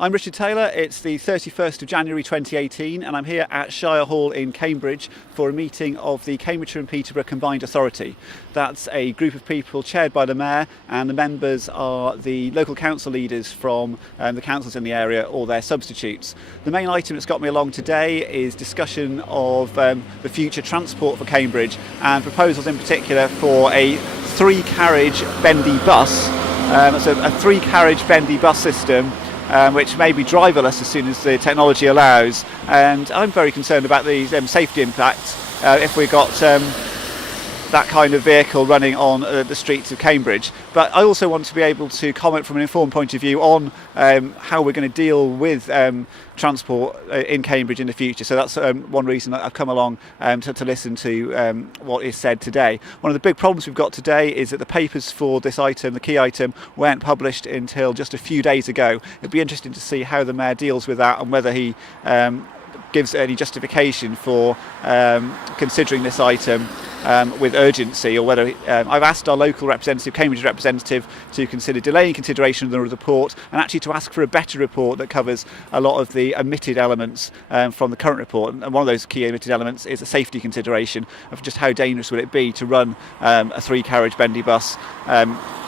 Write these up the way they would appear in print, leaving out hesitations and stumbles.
I'm Richard Taylor. It's the 31st of January 2018 and I'm here at Shire Hall in Cambridge for a meeting of the Cambridgeshire and Peterborough Combined Authority. That's a group of people chaired by the Mayor, and the members are the local council leaders from the councils in the area or their substitutes. The main item that's got me along today is discussion of the future transport for Cambridge and proposals in particular for a three-carriage Bendy-Bus. So a three-carriage Bendy-Bus system which may be driverless as soon as the technology allows, and I'm very concerned about the safety impact if we got that kind of vehicle running on the streets of Cambridge. But I also want to be able to comment from an informed point of view on how we're going to deal with transport in Cambridge in the future. So that's one reason I've come along to listen to what is said today. One of the big problems we've got today is that the papers for this item, the key item, weren't published until just a few days ago. It'd be interesting to see how the Mayor deals with that and whether he gives any justification for considering this item with urgency, or whether I've asked our local representative, Cambridge representative, to consider delaying consideration of the report and actually to ask for a better report that covers a lot of the omitted elements from the current report. And one of those key omitted elements is a safety consideration of just how dangerous will it be to run a three-carriage Bendy-Bus,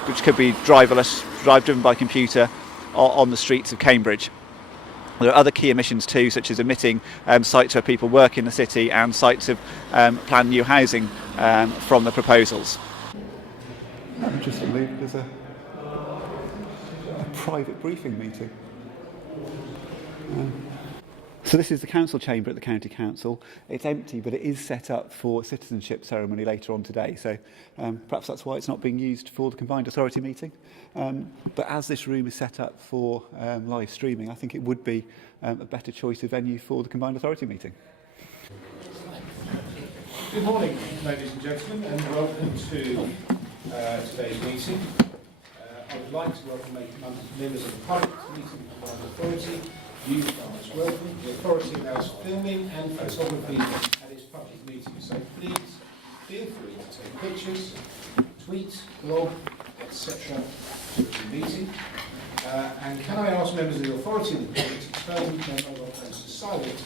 which could be driverless, driven by computer, on the streets of Cambridge. There are other key emissions too, such as emitting sites where people work in the city and sites of planned new housing from the proposals. Interestingly, there's a private briefing meeting. So this is the council chamber at the county council. It's empty, but it is set up for a citizenship ceremony later on today. So perhaps that's why it's not being used for the combined authority meeting. But as this room is set up for live streaming, I think it would be a better choice of venue for the combined authority meeting. Good morning, ladies and gentlemen, and welcome to today's meeting. I would like to welcome members of the public to the meeting of the combined authority. You are most welcome. The authority allows filming and photography at its public meetings, so please feel free to take pictures, tweet, blog, etc. during the meeting. And can I ask members of the authority of the public to turn their mobile phones to silent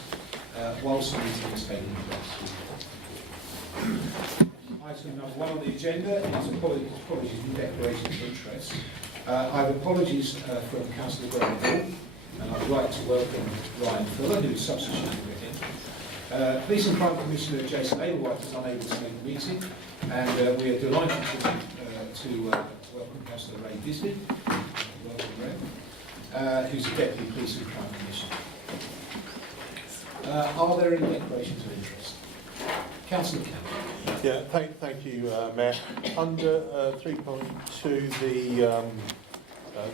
whilst the meeting is taking place? Item number 1 on the agenda is apologies and declarations of interest. I have apologies from Councillor Graham, and I'd like to welcome Ryan Fuller, who is substituting with him. Police and Crime Commissioner Jason Ablewhite is unable to make the meeting, and we are delighted to welcome Councillor Ray Disley. Welcome, Ray. Who's the Deputy Police and Crime Commissioner. Are there any declarations of interest? Councillor Campbell. Yeah, thank you, Mayor. Under 3.2,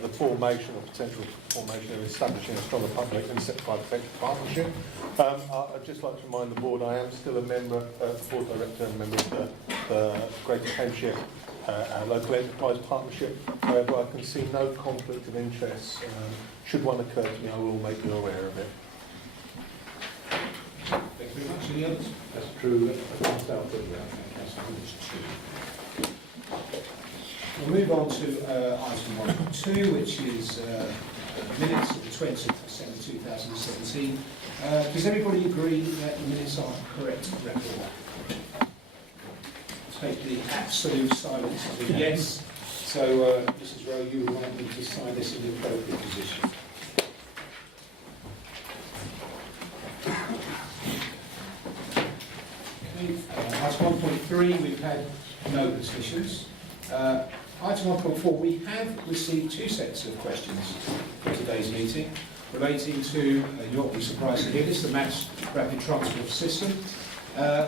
the formation or potential formation of establishing a stronger public and simplified effective partnership. I'd just like to remind the board I am still a member, board director and member of the Greater Cambridgeshire Local Enterprise Partnership. However, I can see no conflict of interest. Should one occur to me, I will make you aware of it. Thank you very much. Any others? That's true. We'll move on to item 1.2, which is minutes of the 20th of December 2017. Does everybody agree that the minutes are correct record? Take the absolute silence as a yes. So, Mrs. Rowe, you will want me to sign this in the appropriate position. Item 1.3, we've had no petitions. Item 1.4, we have received 2 sets of questions for today's meeting relating to, you won't be surprised to hear this, the Mass Rapid Transport System. I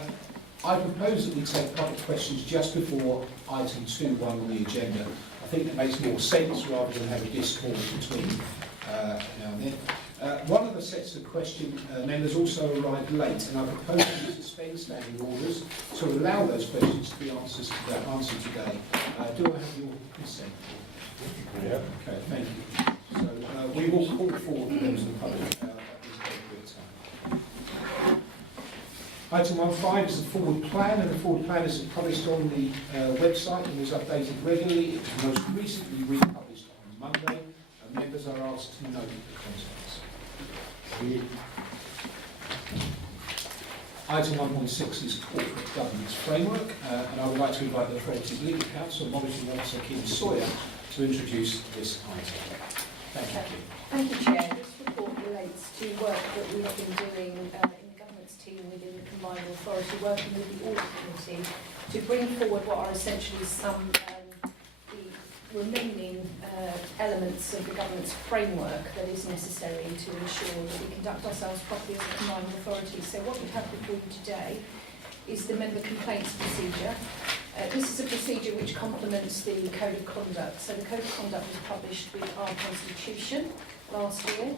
propose that we take public questions just before item 2.1 on the agenda. I think that makes more sense rather than have a discourse between now and then. One of the sets of question members also arrived late, and I propose to suspend standing orders to allow those questions to be answered today. Do I have your consent? Yeah. Okay, thank you. So we will call forward the members of the public at this appropriate time. Item 1.5 is the forward plan, and the forward plan is published on the website and is updated regularly. It was most recently republished on Monday. Members are asked to note the contents. Item 1.6 is corporate governance framework, and I would like to invite the accredited legal counsel, monitoring officer Kim Sawyer, to introduce this item. Thank you, Kim. Thank you, Chair. This report relates to work that we have been doing in the governance team within the Combined Authority, working with the Audit Committee to bring forward what are essentially some the remaining elements of the governance framework that is necessary to ensure that we conduct ourselves properly as a Combined Authority. So what we have before you today is the member complaints procedure. This is a procedure which complements the Code of Conduct. So the Code of Conduct was published with our Constitution last year.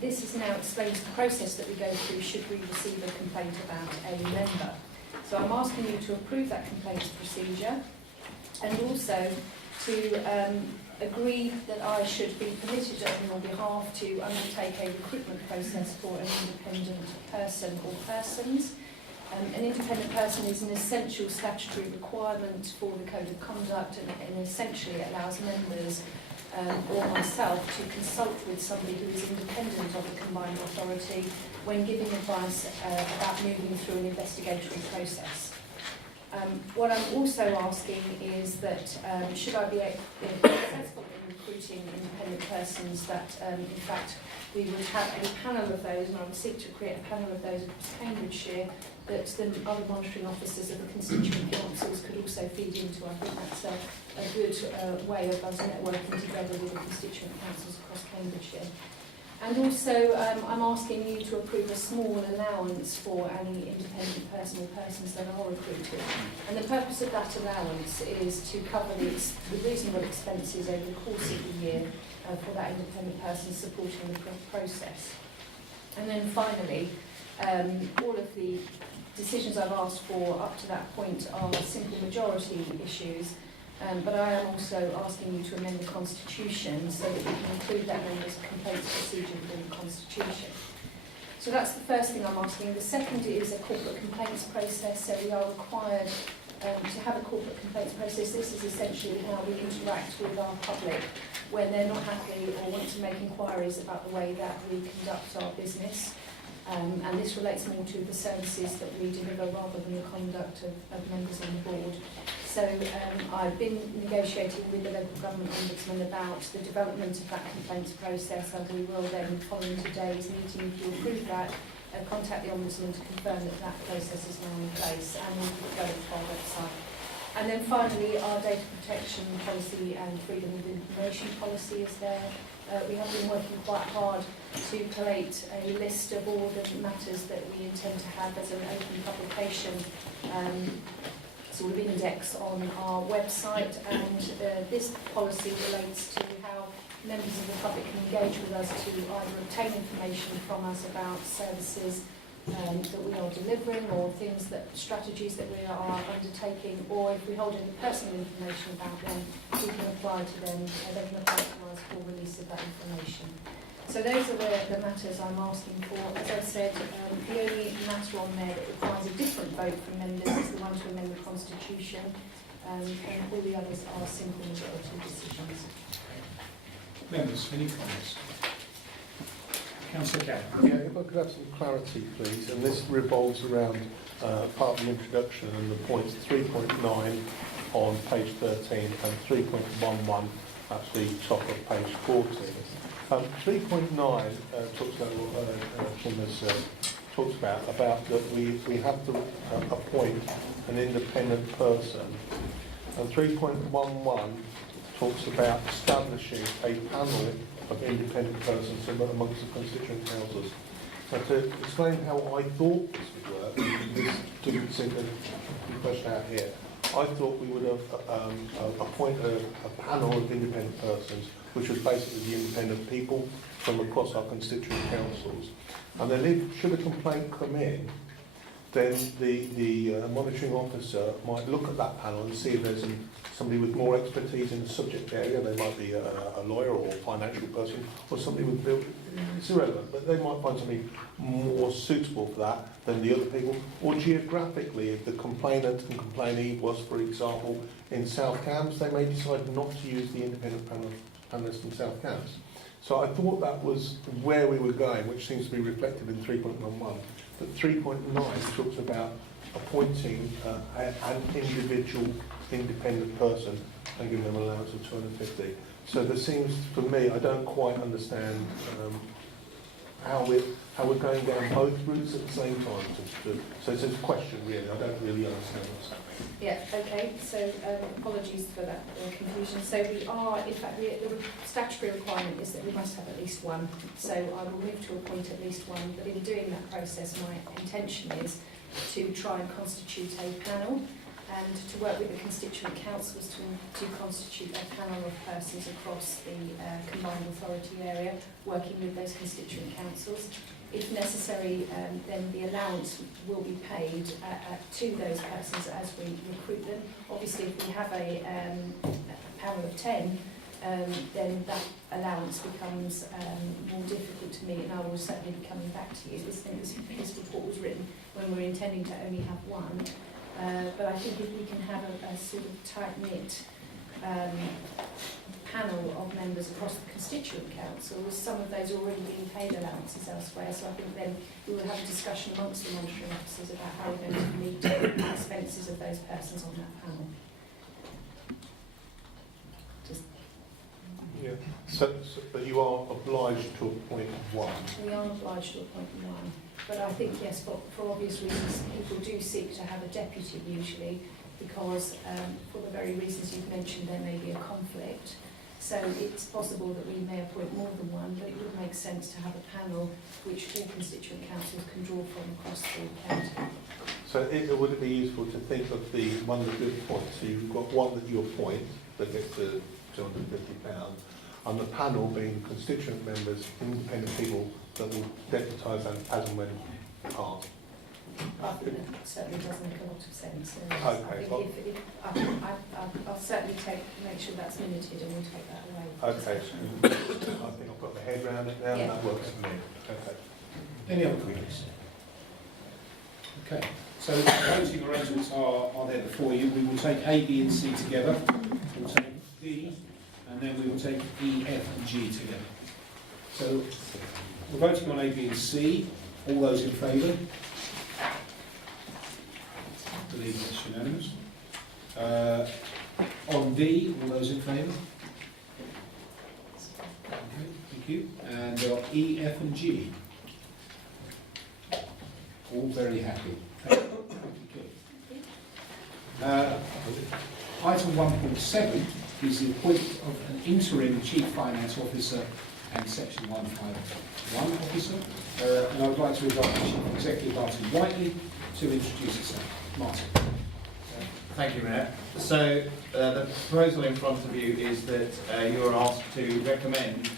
This is now explains the process that we go through should we receive a complaint about a member. So I'm asking you to approve that complaints procedure and also to agree that I should be permitted on your behalf to undertake a recruitment process for an independent person or persons. An independent person is an essential statutory requirement for the Code of Conduct, and essentially it allows members or myself to consult with somebody who is independent of the Combined Authority when giving advice about moving through an investigatory process. What I'm also asking is that should I be successful in recruiting independent persons, that in fact we would have a panel of those, and I would seek to create a panel of those across Cambridgeshire that the other monitoring officers of the constituent councils could also feed into. I think that's a good way of us networking together with the constituent councils across Cambridgeshire. And also, I'm asking you to approve a small allowance for any independent person or persons that are recruited. And the purpose of that allowance is to cover the reasonable expenses over the course of the year for that independent person supporting the process. And then finally, all of the decisions I've asked for up to that point are simple majority issues. But I am also asking you to amend the Constitution so that we can include that member's complaints procedure within the Constitution. So that's the first thing I'm asking. The second is a corporate complaints process. So we are required to have a corporate complaints process. This is essentially how we interact with our public when they're not happy or want to make inquiries about the way that we conduct our business. And this relates more to the services that we deliver rather than the conduct of members on the board. So I've been negotiating with the local government ombudsman about the development of that complaints process, and we will then, following today's meeting, if you approve that, contact the ombudsman to confirm that that process is now in place, and we'll go to our website. And then finally, our data protection policy and freedom of information policy is there. We have been working quite hard to collate a list of all the matters that we intend to have as an open publication sort of index on our website, and this policy relates to how members of the public can engage with us to either obtain information from us about services that we are delivering, or things that strategies that we are undertaking, or if we hold any personal information about them, we can apply to them, they can apply to us for release of that information. So those are the matters I'm asking for. As I said, the only matter on there that requires a different vote from members is the one to amend the Constitution, and all the others are simple majority decisions. Members, any comments? Councillor Cavan. Yeah, if I could have some clarity, please, and this revolves around part of the introduction and the points 3.9 on page 13 and 3.11 at the top of page 14. 3.9 talks about what Kim has talked about that we have to appoint an independent person, and 3.11 talks about establishing a panel of independent persons amongst the constituent councils. So to explain how I thought this would work, this didn't seem to be fleshed out here. I thought we would have appoint a panel of independent persons, which was basically the independent people from across our constituent councils. And then should a complaint come in, then the monitoring officer might look at that panel and see if there's somebody with more expertise in the subject area. They might be a lawyer or a financial person, or somebody with it's irrelevant, but they might find somebody more suitable for that than the other people. Or geographically, if the complainant and complainee was, for example, in South Cambs, they may decide not to use the independent panel analyst in South Cants. So I thought that was where we were going, which seems to be reflected in 3.11. But 3.9 talks about appointing an individual independent person and giving them an allowance of 250. So there seems, for me, I don't quite understand how we're going down both routes at the same time. So it's a question, really. I don't really understand this. Yeah, okay, so apologies for that confusion. So we are, in fact, the statutory requirement is that we must have at least one. So I will move to appoint at least one, but in doing that process, my intention is to try and constitute a panel and to work with the constituent councils to constitute a panel of persons across the combined authority area, working with those constituent councils. If necessary, then the allowance will be paid to those persons as we recruit them. Obviously, if we have a panel of 10, then that allowance becomes more difficult to meet, and I will certainly be coming back to you. This report was written when we're intending to only have one, but I think if we can have a sort of tight-knit panel of members across the constituent councils, some of those already being paid allowances elsewhere, so I think then we will have a discussion amongst the monitoring officers about how we're going to meet the expenses of those persons on that panel. Yeah. But you are obliged to appoint one. We are obliged to appoint one, but I think, yes, for obvious reasons, people do seek to have a deputy usually, because for the very reasons you've mentioned, there may be a conflict. So it's possible that we may appoint more than one, but it would make sense to have a panel which all constituent councils can draw from across the county. So would it be useful to think of the one that you appoint? So you've got one that you appoint that gets the £250, and the panel being constituent members, independent people that will deputise as and when asked. I think that certainly does make a lot of sense. Okay, I think I'll certainly make sure that's minuted and we'll take that away. Okay. I think I've got the head round it now, Yeah. and that works for me. Okay. Any other queries? Okay, so the voting arrangements are there before you. We will take A, B and C together. We'll take D, and then we will take E, F and G together. So we're voting on A, B and C. All those in favour? I believe that's unanimous. On D, all those in favour? Okay, thank you. And E, F and G? All very happy. Thank you. Item 1.7 is the appointment of an interim Chief Finance Officer and Section 151 Officer. And I would like to invite the Chief Executive, Martin Whiteley, to introduce herself. Martin. Thank you, Mayor. So the proposal in front of you is that you are asked to recommend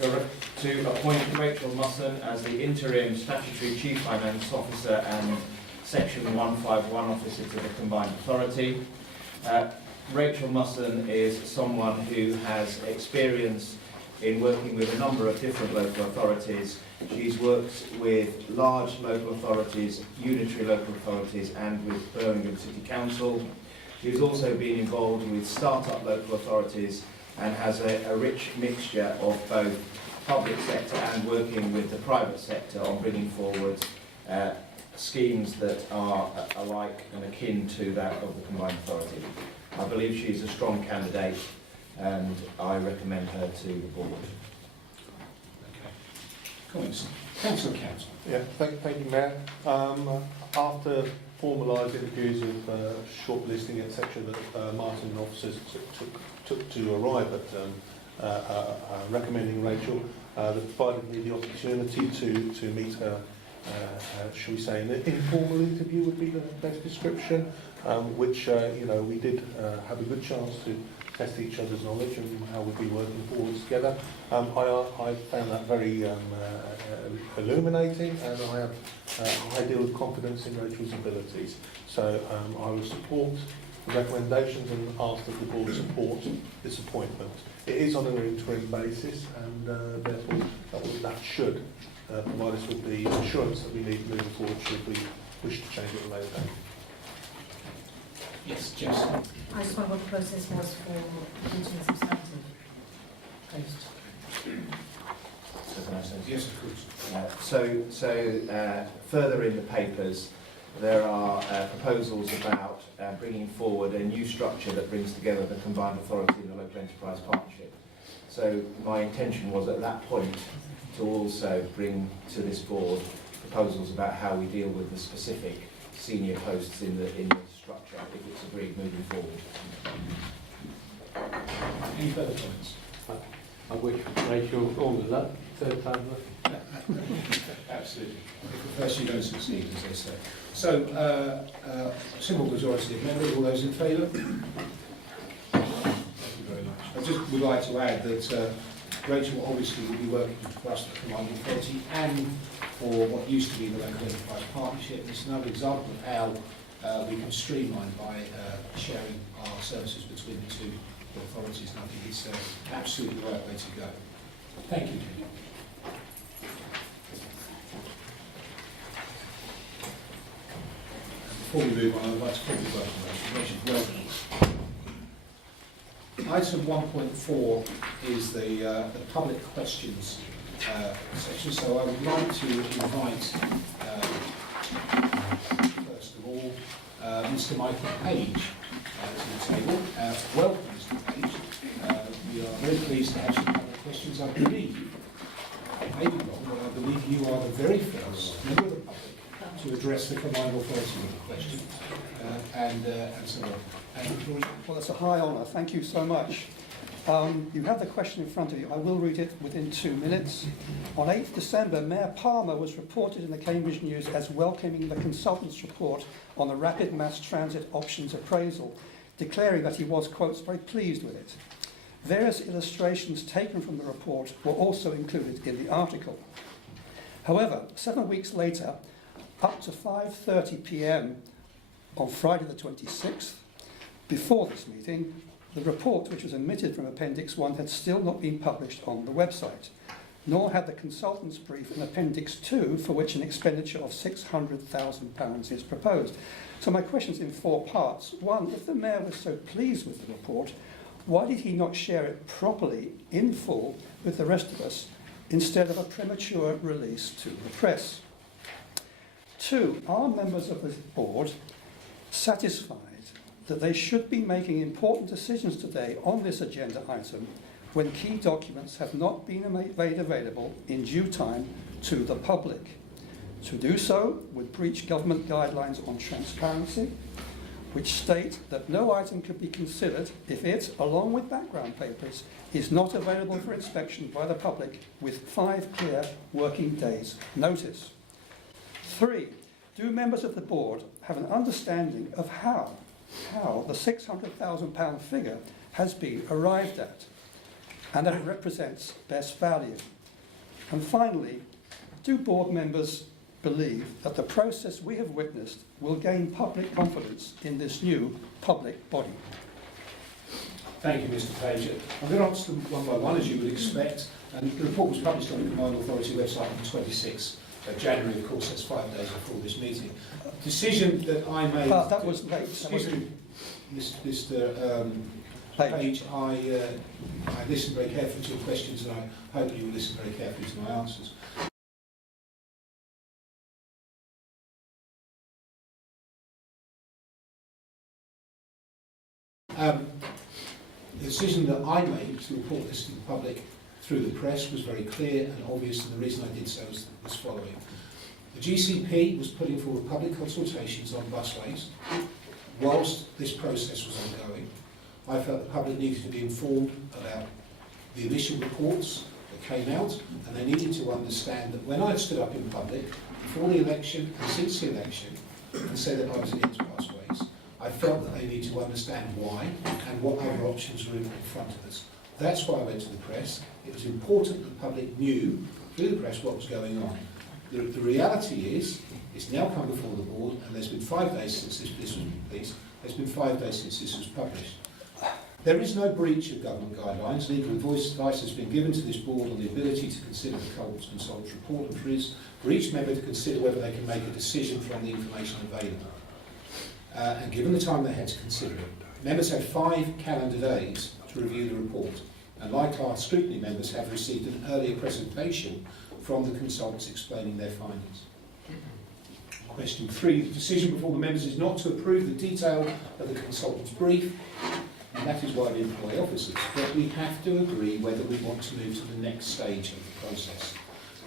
to appoint Rachel Musson as the interim statutory Chief Finance Officer and Section 151 Officer to the Combined Authority. Rachel Musson is someone who has experience in working with a number of different local authorities. She's worked with large local authorities, unitary local authorities, and with Birmingham City Council. She's also been involved with start-up local authorities and has a rich mixture of both public sector and working with the private sector on bringing forward schemes that are alike and akin to that of the Combined Authority. I believe she's a strong candidate and I recommend her to the board. Okay. Comments? Councillor Council. Yeah, thank you, Mayor. After formalised interviews of shortlisting, etc., that Martin and officers took to arrive at recommending Rachel, they provided me the opportunity to meet her, shall we say, an informal interview would be the best description, which, we did have a good chance to test each other's knowledge and how we'd be working forwards together. I found that very illuminating, and I have a high deal of confidence in Rachel's abilities. So I will support the recommendations and ask that the board support this appointment. It is on an interim basis, and therefore that should provide us with the assurance that we need moving forward should we wish to change it at a later date. Yes, Jess. I just wonder what the process was for appointing a substantive. So can I say? Yes, of course. Further in the papers, there are proposals about bringing forward a new structure that brings together the combined authority and the local enterprise partnership. So my intention was at that point to also bring to this board proposals about how we deal with the specific senior posts in the structure if it's agreed moving forward. Any further comments? I wish Rachel all the luck, third time lucky. Absolutely. First you don't succeed, as they say. So, simple majority of members, all those in favour? Thank you very much. I just would like to add that Rachel obviously will be working for us, the Combined Authority, and for what used to be the Local Enterprise Partnership. It's another example of how we can streamline by sharing our services between the two authorities, and I think it's absolutely the right way to go. Thank you. Before we move on, I'd like to formally welcome Rachel. Item 1.4 is the public questions section, so I would like to invite, first of all, Mr. Michael Page to the table. Welcome, Mr. Page. We are very pleased to have some public questions. I believe, I may be wrong, but I believe you are the very first member of the public to address the Combined Authority with a question, and so on. Well, that's a high honour. Thank you so much. You have the question in front of you. I will read it within 2 minutes. On 8th December, Mayor Palmer was reported in the Cambridge News as welcoming the consultant's report on the rapid mass transit options appraisal, declaring that he was, quotes, very pleased with it. Various illustrations taken from the report were also included in the article. However, 7 weeks later, up to 5:30 p.m. on Friday the 26th, before this meeting, the report, which was omitted from Appendix 1, had still not been published on the website, nor had the consultant's brief in Appendix 2, for which an expenditure of £600,000 is proposed. So my question's in 4 parts. 1, if the Mayor was so pleased with the report, why did he not share it properly, in full, with the rest of us, instead of a premature release to the press? 2, are members of the board satisfied that they should be making important decisions today on this agenda item when key documents have not been made available in due time to the public? To do so would breach government guidelines on transparency, which state that no item could be considered if it, along with background papers, is not available for inspection by the public with 5 clear working days' notice. 3, do members of the board have an understanding of how the £600,000 figure has been arrived at, and that it represents best value? And finally, do board members believe that the process we have witnessed will gain public confidence in this new public body? Thank you, Mr. Page. I'm going to answer them one by one, as you would expect. And the report was published on the Combined Authority website on the 26th of January, of course, that's 5 days before this meeting. Decision that I made... that was late. Excuse me, Mr. Page, I listened very carefully to your questions, and I hope you will listen very carefully to my answers. The decision that I made to report this to the public through the press was very clear and obvious, and the reason I did so was following. The GCP was putting forward public consultations on busways. Whilst this process was ongoing, I felt the public needed to be informed about the initial reports that came out, and they needed to understand that when I stood up in public, before the election and since the election, and said that I was against busways, I felt that they need to understand why and what other options were in front of us. That's why I went to the press. It was important that the public knew through the press what was going on. The reality is, it's now come before the board, and there's been 5 days since this was released. There's been 5 days since this was published. There is no breach of government guidelines. Legal advice has been given to this board on the ability to consider the consultant's report, and for each member to consider whether they can make a decision from the information available. And given the time they had to consider it, members had 5 calendar days to review the report. and like our scrutiny members have received an earlier presentation from the consultants explaining their findings. Question 3, the decision before the members is not to approve the detail of the consultant's brief, and that is why we employ officers, but we have to agree whether we want to move to the next stage of the process.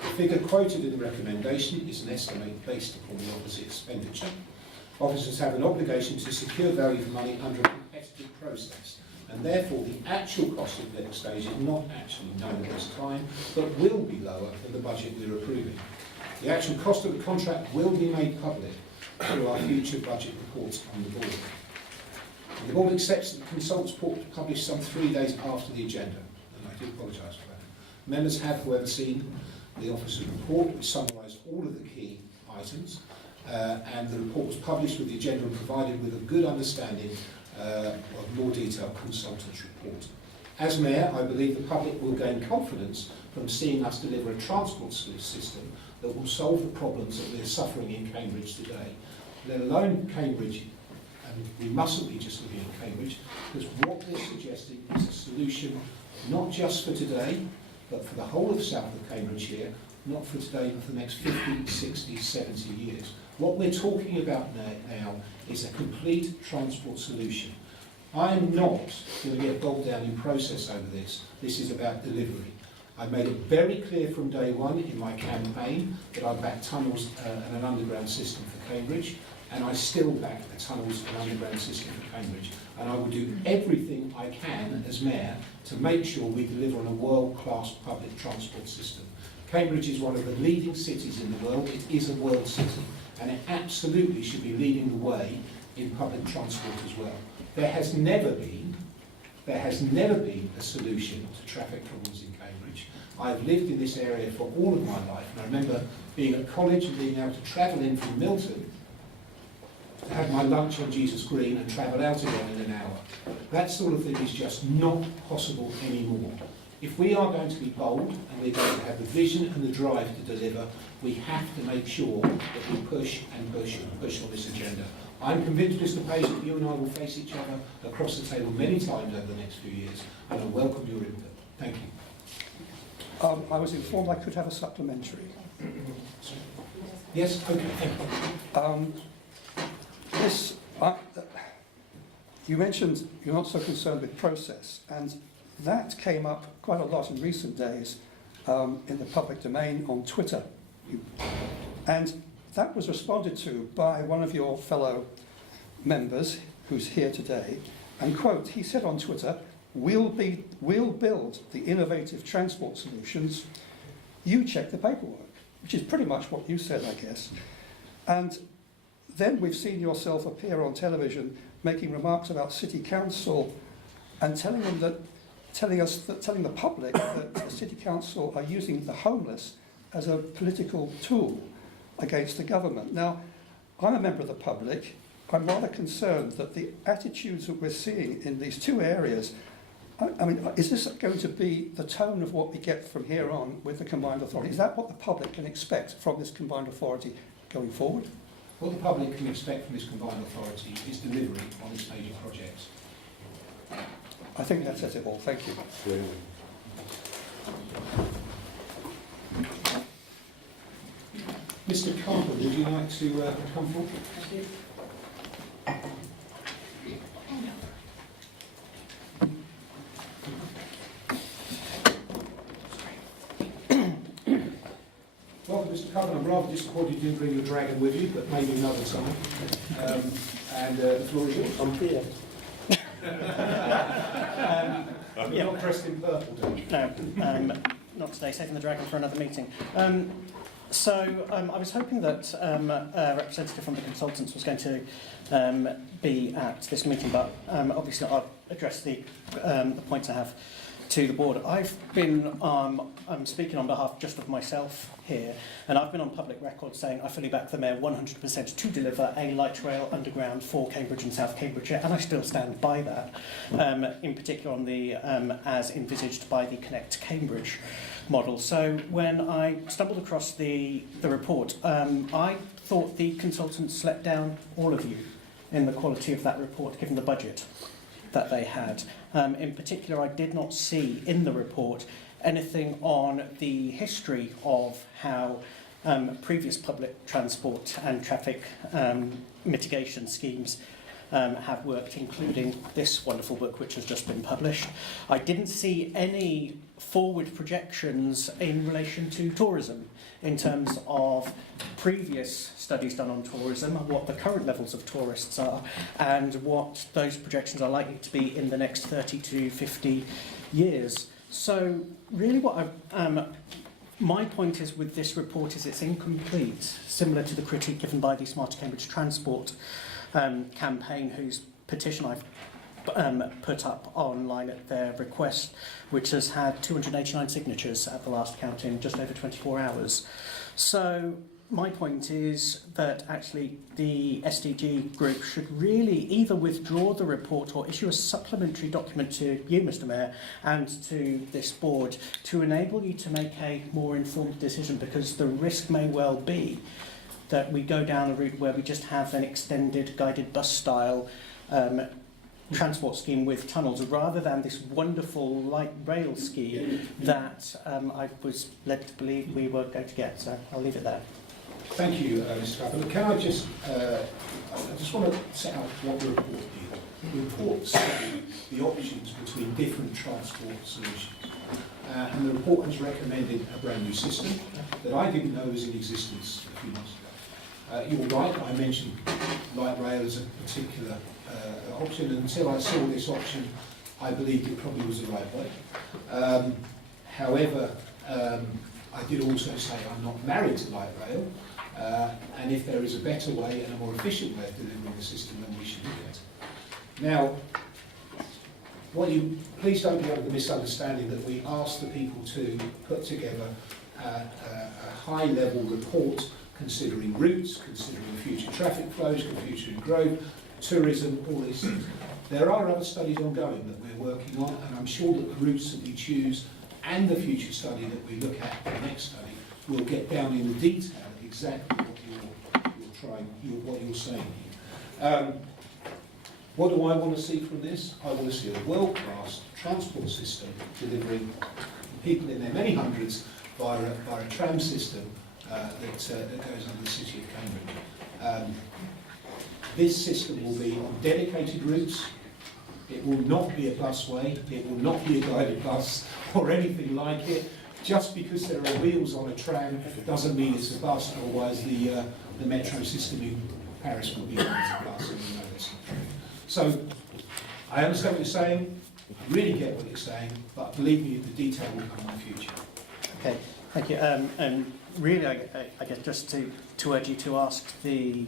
The figure quoted in the recommendation is an estimate based upon the officer expenditure. Officers have an obligation to secure value for money under a competitive process, and therefore the actual cost of the next stage is not actually known at this time, but will be lower than the budget we're approving. The actual cost of the contract will be made public through our future budget reports on the board. And the board accepts that the consultant's report was published some 3 days after the agenda, and I do apologise for that. Members have, however, seen the officer's report, which summarised all of the key items, and the report was published with the agenda and provided with a good understanding of more detailed consultant's report. As Mayor, I believe the public will gain confidence from seeing us deliver a transport system that will solve the problems that we're suffering in Cambridge today, let alone Cambridge, and we mustn't be just looking at Cambridge, because what we're suggesting is a solution not just for today, but for the whole of south of Cambridgeshire, not for today, but for the next 50, 60, 70 years. What we're talking about now is a complete transport solution. I am not going to get bogged down in process over this. This is about delivery. I made it very clear from day one in my campaign that I back tunnels and an underground system for Cambridge, and I still back the tunnels and underground system for Cambridge. And I will do everything I can as Mayor to make sure we deliver on a world-class public transport system. Cambridge is one of the leading cities in the world. It is a world city, and it absolutely should be leading the way in public transport as well. There has never been a solution to traffic problems in Cambridge. I've lived in this area for all of my life, and I remember being at college and being able to travel in from Milton to have my lunch on Jesus Green and travel out again in an hour. That sort of thing is just not possible anymore. If we are going to be bold and we're going to have the vision and the drive to deliver, we have to make sure that we push and push and push on this agenda. I'm convinced, Mr. Page, that you and I will face each other across the table many times over the next few years, and I welcome your input. Thank you. I was informed I could have a supplementary. Yes, okay, thank you. You mentioned you're not so concerned with process, and that came up quite a lot in recent days in the public domain on Twitter. And that was responded to by one of your fellow members who's here today, and quote, he said on Twitter, we'll build the innovative transport solutions, you check the paperwork, which is pretty much what you said, I guess. And then we've seen yourself appear on television making remarks about City Council and telling the public that the City Council are using the homeless as a political tool against the government. Now, I'm a member of the public. I'm rather concerned that the attitudes that we're seeing in these two areas, I mean, is this going to be the tone of what we get from here on with the combined authority? Is that what the public can expect from this combined authority going forward? What the public can expect from this combined authority is delivery on its major projects. I think that says it all. Thank you. Mr. Carter, would you like to come forward? Thank you. Welcome, Mr. Coven. I'm rather disappointed you didn't bring your dragon with you, but maybe another time. And the floor is yours. I'm here. You're not dressed in purple, don't you? No, not today, saving the dragon for another meeting. I was hoping that a representative from the consultants was going to be at this meeting, but obviously I'll address the points I have to the board. I've been I'm speaking on behalf just of myself here, and I've been on public record saying I fully back the Mayor 100% to deliver a light rail underground for Cambridge and South Cambridgeshire, and I still stand by that, in particular on the as envisaged by the Connect Cambridge model. So when I stumbled across the report, I thought the consultants let down all of you in the quality of that report, given the budget. that they had. In particular, I did not see in the report anything on the history of how previous public transport and traffic mitigation schemes have worked, including this wonderful book which has just been published. I didn't see any forward projections in relation to tourism in terms of previous studies done on tourism, what the current levels of tourists are, and what those projections are likely to be in the next 30 to 50 years. So really my point is with this report is it's incomplete, similar to the critique given by the Smarter Cambridge Transport campaign, whose petition I've put up online at their request, which has had 289 signatures at the last count in just over 24 hours. So my point is that actually the SDG group should really either withdraw the report or issue a supplementary document to you, Mr. Mayor, and to this board to enable you to make a more informed decision, because the risk may well be that we go down a route where we just have an extended guided bus style transport scheme with tunnels, rather than this wonderful light rail scheme that I was led to believe we were going to get. So I'll leave it there. Thank you, Mr. Clapper. Can I just want to set out what the report did. The report studied the options between different transport solutions. And the report has recommended a brand new system that I didn't know was in existence a few months ago. You're right, I mentioned light rail as a particular option, and until I saw this option, I believed it probably was the right way. However, I did also say I'm not married to light rail, and if there is a better way and a more efficient way of delivering the system, then we should look at it. Now, please don't be under the misunderstanding that we asked the people to put together a high-level report considering routes, considering future traffic flows, considering growth, tourism, all these things. There are other studies ongoing that we're working on, and I'm sure that the routes that we choose and the future study that we look at, the next study, will get down in the detail of exactly what you're saying here. What do I want to see from this? I want to see a world-class transport system delivering people in their many hundreds via a tram system that goes under the city of Cambridge. This system will be on dedicated routes. It will not be a busway. It will not be a guided bus or anything like it. Just because there are wheels on a tram doesn't mean it's a bus. Otherwise, the metro system in Paris will be a bus. And we know that's not true. So I understand what you're saying. I really get what you're saying, but believe me, the detail will come in the future. Okay, thank you. And really, I guess just to urge you to ask the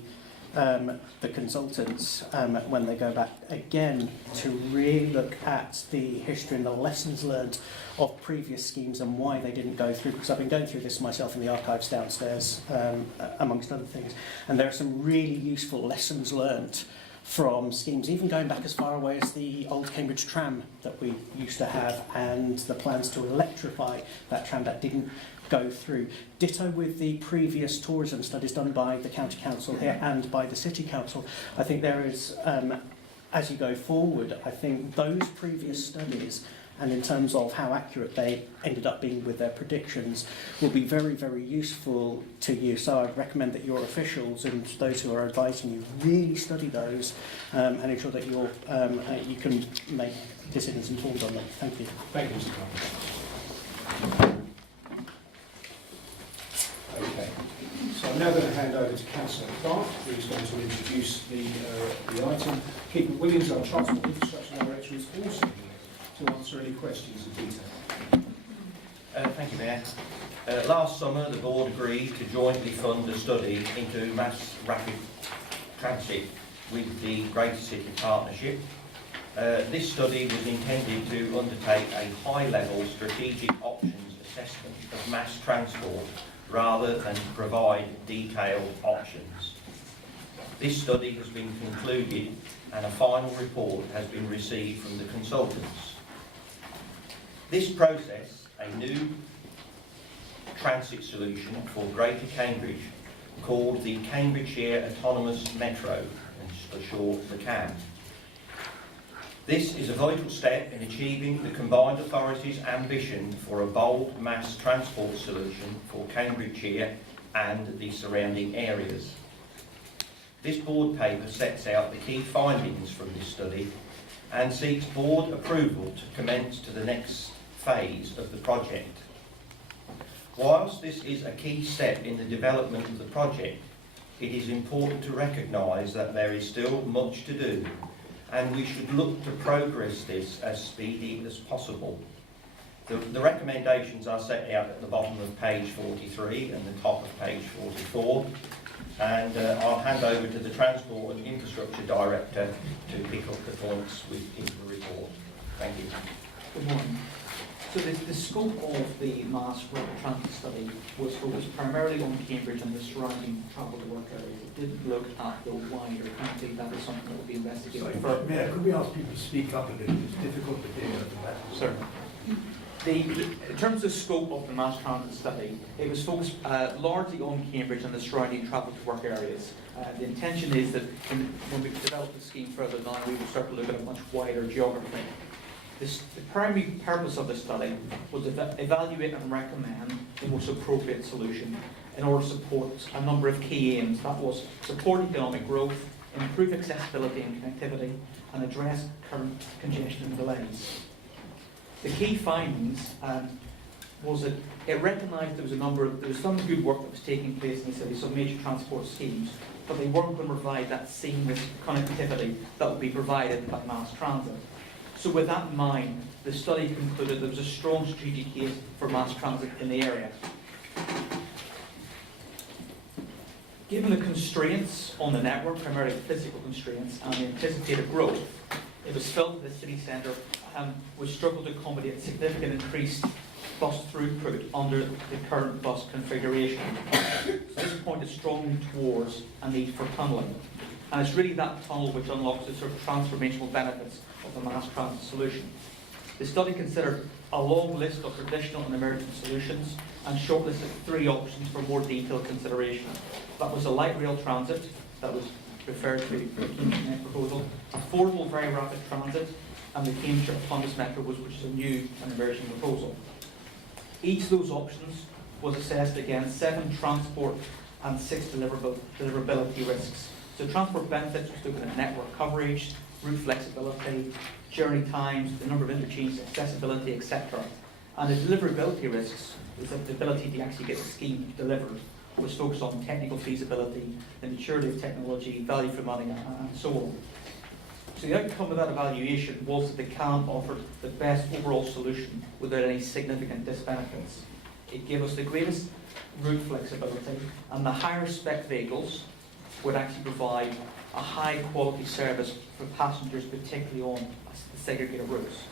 consultants when they go back again to really look at the history and the lessons learned of previous schemes and why they didn't go through, because I've been going through this myself in the archives downstairs, amongst other things, and there are some really useful lessons learned from schemes, even going back as far away as the old Cambridge tram that we used to have, and the plans to electrify that tram that didn't go through. Ditto with the previous tourism studies done by the County Council here and by the City Council. I think there is, as you go forward, I think those previous studies, and in terms of how accurate they ended up being with their predictions, will be very, very useful to you. So I'd recommend that your officials and those who are advising you really study those and ensure that you're, you can make decisions informed on them. Thank you. Thank you, Mr. Carpenter. Okay, so I'm now going to hand over to Councillor Clark, who's going to introduce the item. Keith Williams, our Transport Infrastructure Director, is also here to answer any questions in detail. Thank you, Mayor. Last summer, the board agreed to jointly fund a study into mass rapid transit with the Greater City Partnership. This study was intended to undertake a high-level strategic options assessment of mass transport rather than provide detailed options. This study has been concluded and a final report has been received from the consultants. This process, a new transit solution for Greater Cambridge called the Cambridgeshire Autonomous Metro, and for short the CAM, This is a vital step in achieving the combined authority's ambition for a bold mass transport solution for Cambridgeshire and the surrounding areas. This board paper sets out the key findings from this study and seeks board approval to commence to the next phase of the project. Whilst this is a key step in the development of the project, it is important to recognise that there is still much to do, and we should look to progress this as speedy as possible. The recommendations are set out at the bottom of page 43 and the top of page 44, and I'll hand over to the Transport and Infrastructure Director to pick up the points in the report. Thank you. Good morning. So the scope of the mass rapid transit study was focused primarily on Cambridge and the surrounding travel to work areas. It didn't look at the wider county. That is something that will be investigated further. Mayor, could we ask people to speak up a bit? It's difficult to hear at the back. Certainly. In terms of scope of the mass transit study, it was focused largely on Cambridge and the surrounding travel to work areas. The intention is that when we develop the scheme further down, we will start to look at a much wider geography. The primary purpose of the study was to evaluate and recommend the most appropriate solution in order to support a number of key aims. That was support economic growth, improve accessibility and connectivity, and address current congestion and delays. The key findings was that it recognised there was some good work that was taking place in the city, some major transport schemes, but they weren't going to provide that seamless connectivity that would be provided by mass transit. So with that in mind, the study concluded there was a strong strategic case for mass transit in the area. Given the constraints on the network, primarily physical constraints, and the anticipated growth, it was felt that the city centre would struggle to accommodate significant increased bus throughput under the current bus configuration. So this pointed strongly towards a need for tunnelling. And it's really that tunnel which unlocks the sort of transformational benefits of the mass transit solution. The study considered a long list of traditional and emergent solutions and shortlisted 3 options for more detailed consideration. That was a light rail transit, that was referred to in the Cambridge proposal, affordable very rapid transit, and the Cambridgeshire Autonomous Metro, which is a new and emerging proposal. Each of those options was assessed against 7 transport and 6 deliverability risks. So transport benefits was looking at network coverage, route flexibility, journey times, the number of interchanges, accessibility, etc. And the deliverability risks is the ability to actually get the scheme delivered, was focused on technical feasibility, the maturity of technology, value for money, and so on. So the outcome of that evaluation was that the CAM offered the best overall solution without any significant disbenefits. It gave us the greatest route flexibility, and the higher spec vehicles would actually provide a high quality service for passengers, particularly on the segregated routes.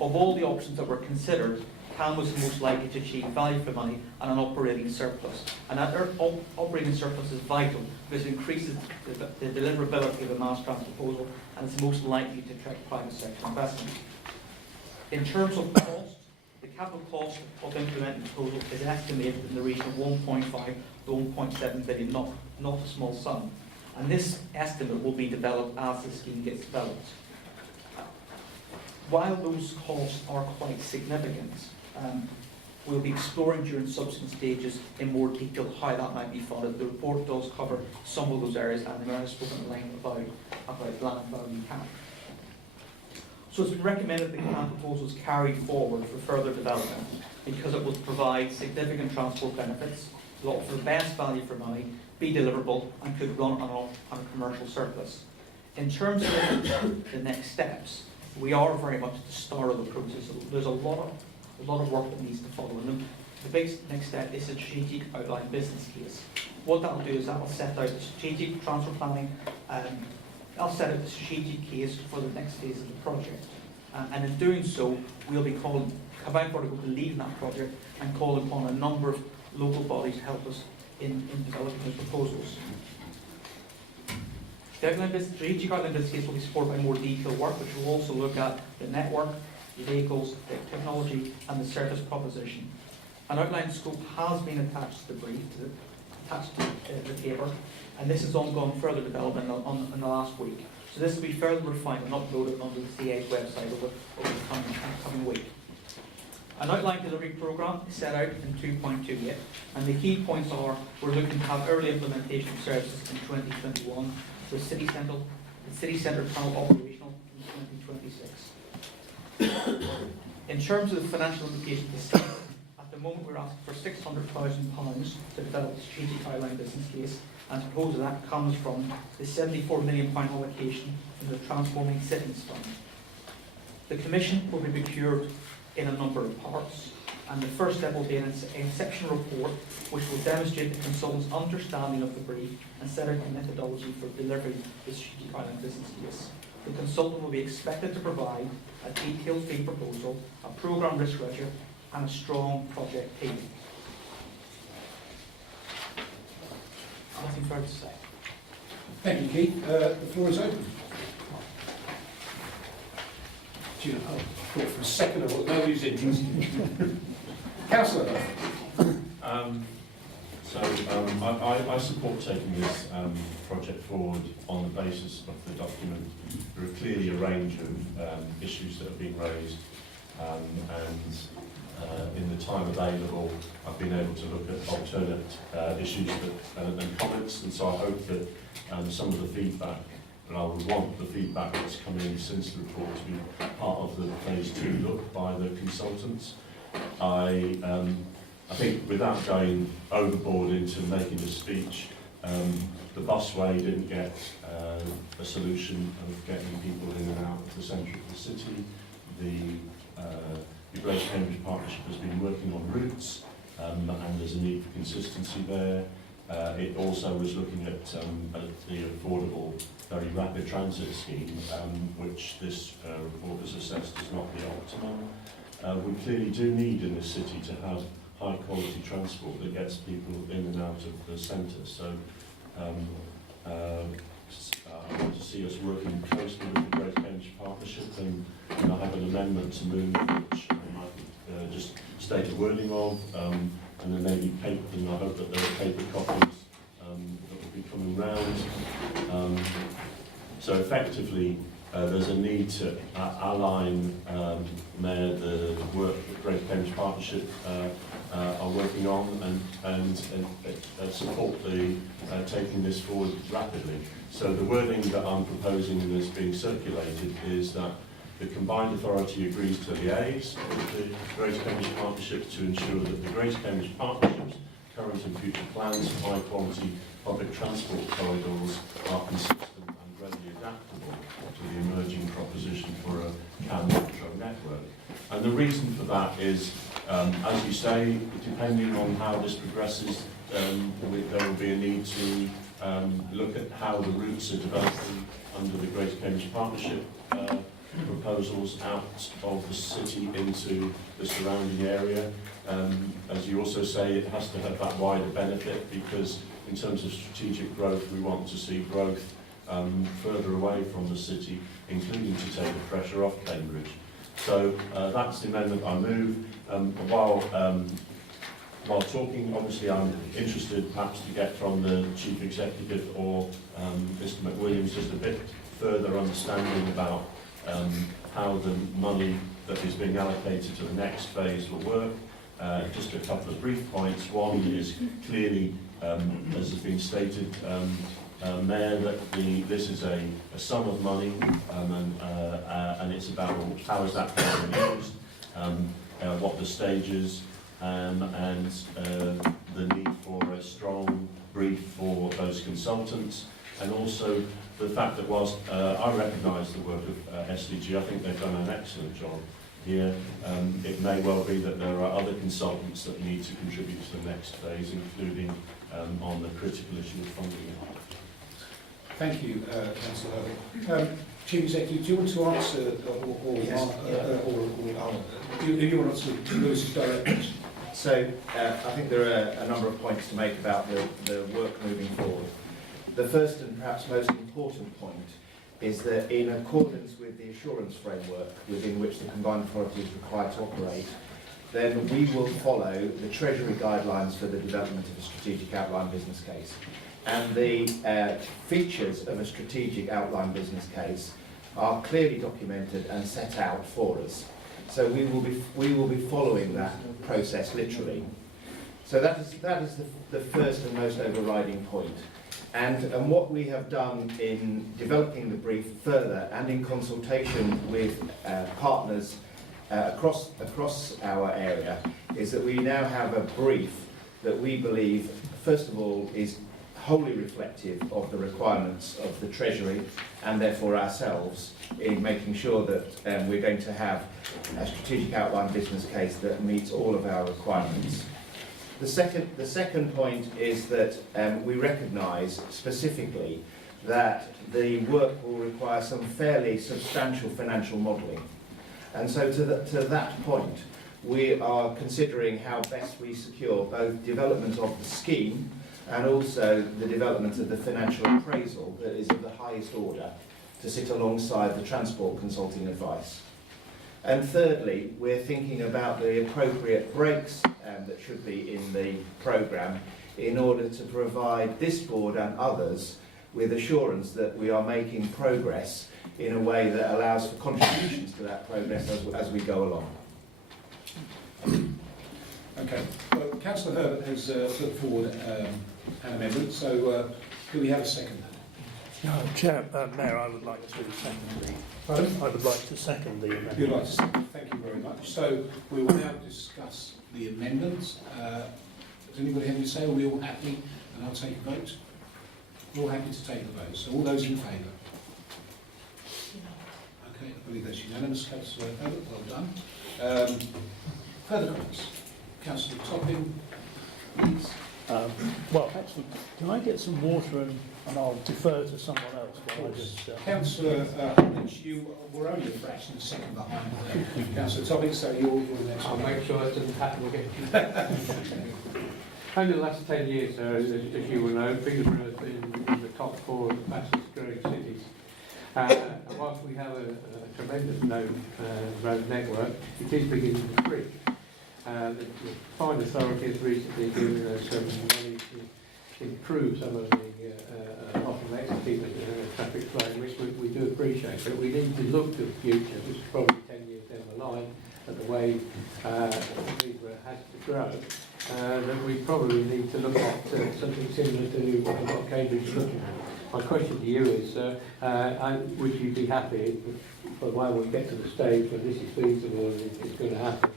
Of all the options that were considered, CAM was the most likely to achieve value for money and an operating surplus. And that operating surplus is vital because it increases the deliverability of the mass transit proposal and it's most likely to attract private sector investment. In terms of cost, the capital cost of implementing the proposal is estimated in the region of 1.5 to 1.7 billion, not a small sum. And this estimate will be developed as the scheme gets developed. While those costs are quite significant, we'll be exploring during subsequent stages in more detail how that might be funded. The report does cover some of those areas, and the Mayor has spoken at length about land value cap. So it's been recommended that the CAM proposals carried forward for further development because it will provide significant transport benefits, will offer the best value for money, be deliverable, and could run on a commercial surplus. In terms of the next steps, we are very much at the start of the process. There's a lot of work that needs to follow. And the basic next step is a strategic outline business case. What that'll do is that'll set out the strategic transfer planning. I'll set out the strategic case for the next phase of the project. And in doing so, we'll be combined protocol to lead in that project and call upon a number of local bodies to help us in developing those proposals. The strategic outline business case will be supported by more detailed work, which will also look at the network, the vehicles, the technology, and the service proposition. An outline scope has been attached to the brief, attached to the paper, and this has undergone further development in the last week. So this will be further refined and uploaded onto the CA's website over the coming week. An outline delivery programme is set out in 2.28, and the key points are we're looking to have early implementation of services in 2021, with the city centre tunnel operational in 2026. In terms of the financial implications of the site, at the moment we're asking for £600,000 to develop the strategic outline business case, and suppose that comes from the £74 million allocation from the Transforming Cities Fund. The commission will be procured in a number of parts, and the first step will be an section report which will demonstrate the consultant's understanding of the brief and set out the methodology for delivering the strategic outline business case. The consultant will be expected to provide a detailed fee proposal, a programme risk register, and a strong project team. Nothing further to say. Thank you, Keith. The floor is open. I thought for a second I thought nobody's interested. Councillor. I support taking this project forward on the basis of the document. There are clearly a range of issues that have been raised, and in the time available I've been able to look at alternate issues and comments, and so I hope that some of the feedback, and I would want the feedback that's come in since the report to be part of the phase 2 look by the consultants. I think without going overboard into making a speech, the busway didn't get a solution of getting people in and out of the centre of the city. The Great Cambridge Partnership has been working on routes, and there's a need for consistency there. It also was looking at the affordable, very rapid transit scheme, which this report has assessed is not the optimum. We clearly do need in this city to have high quality transport that gets people in and out of the centre. So I want to see us working closely with the Great Cambridge Partnership, and I have an amendment to move which I could just state the wording of, and then maybe paper, and I hope that there are paper copies that will be coming round. So effectively, there's a need to align the work that Great Cambridge Partnership are working on, and support the taking this forward rapidly. So the wording that I'm proposing and is being circulated is that the combined authority agrees to liaise with the Greater Cambridge Partnership to ensure that the Greater Cambridge Partnership's current and future plans for high quality public transport corridors are consistent and readily adaptable to the emerging proposition for a CAN metro network. And the reason for that is, as you say, depending on how this progresses, there will be a need to look at how the routes are developing under the Greater Cambridge Partnership proposals out of the city into the surrounding area. As you also say, it has to have that wider benefit, because in terms of strategic growth, we want to see growth further away from the city, including to take the pressure off Cambridge. So that's the amendment I move. While talking, obviously I'm interested perhaps to get from the Chief Executive or Mr McWilliams just a bit further understanding about how the money that is being allocated to the next phase will work. Just a couple of brief points. One is clearly, as has been stated, Mayor, that this is a sum of money, and it's about how is that being used, what the stages, and the need for a strong brief for those consultants, and also the fact that whilst I recognise the work of SDG, I think they've done an excellent job here. It may well be that there are other consultants that need to contribute to the next phase, including on the critical issue of funding. Thank you, Councillor. Chief Executive, do you want to answer do you want to Lewis's directions? So I think there are a number of points to make about the work moving forward. The first and perhaps most important point is that in accordance with the assurance framework within which the combined authority is required to operate, then we will follow the Treasury guidelines for the development of a strategic outline business case. And the features of a strategic outline business case are clearly documented and set out for us. So we will be following that process literally. So that is the first and most overriding point. And what we have done in developing the brief further and in consultation with partners across our area is that we now have a brief that we believe, first of all, is wholly reflective of the requirements of the Treasury and therefore ourselves in making sure that we're going to have a strategic outline business case that meets all of our requirements. The second point is that we recognise specifically that the work will require some fairly substantial financial modelling. And so to that point, we are considering how best we secure both development of the scheme and also the development of the financial appraisal that is of the highest order to sit alongside the transport consulting advice. And thirdly, we're thinking about the appropriate breaks that should be in the programme in order to provide this board and others with assurance that we are making progress in a way that allows for contributions to that progress as we go along. Okay. Well, Councillor Herbert has put forward an amendment, so do we have a second? No, Mayor, I would like to second the. I would like to second the amendment. You'd like to second. Thank you very much. So we will now discuss the amendments. Does anybody have any to say? Are we all happy? And I'll take a vote. We're all happy to take the vote. So all those in favour? Okay, I believe that's unanimous. Councillor Herbert, well done. Further comments? Councillor Topping, please. Well, actually, can I get some water and I'll defer to someone else while I just... Councillor Hodge, you were only a fraction of a second behind Councillor Topping, so you're the next I'll one. make sure it doesn't happen again. Over the last 10 years, as you will know, Peterborough has been in the top 4 of the fastest growing cities. And whilst we have a tremendous road network, it is beginning to shrink. The Fine Authority has recently given us some money to improve some of the bottlenecks, traffic flow, which we do appreciate. But we need to look to the future, which is probably 10 years down the line, at the way Peterborough has to grow. That we probably need to look at something similar to what Cambridge is looking at. My question to you is, would you be happy, for when we get to the stage when this is feasible and it's going to happen,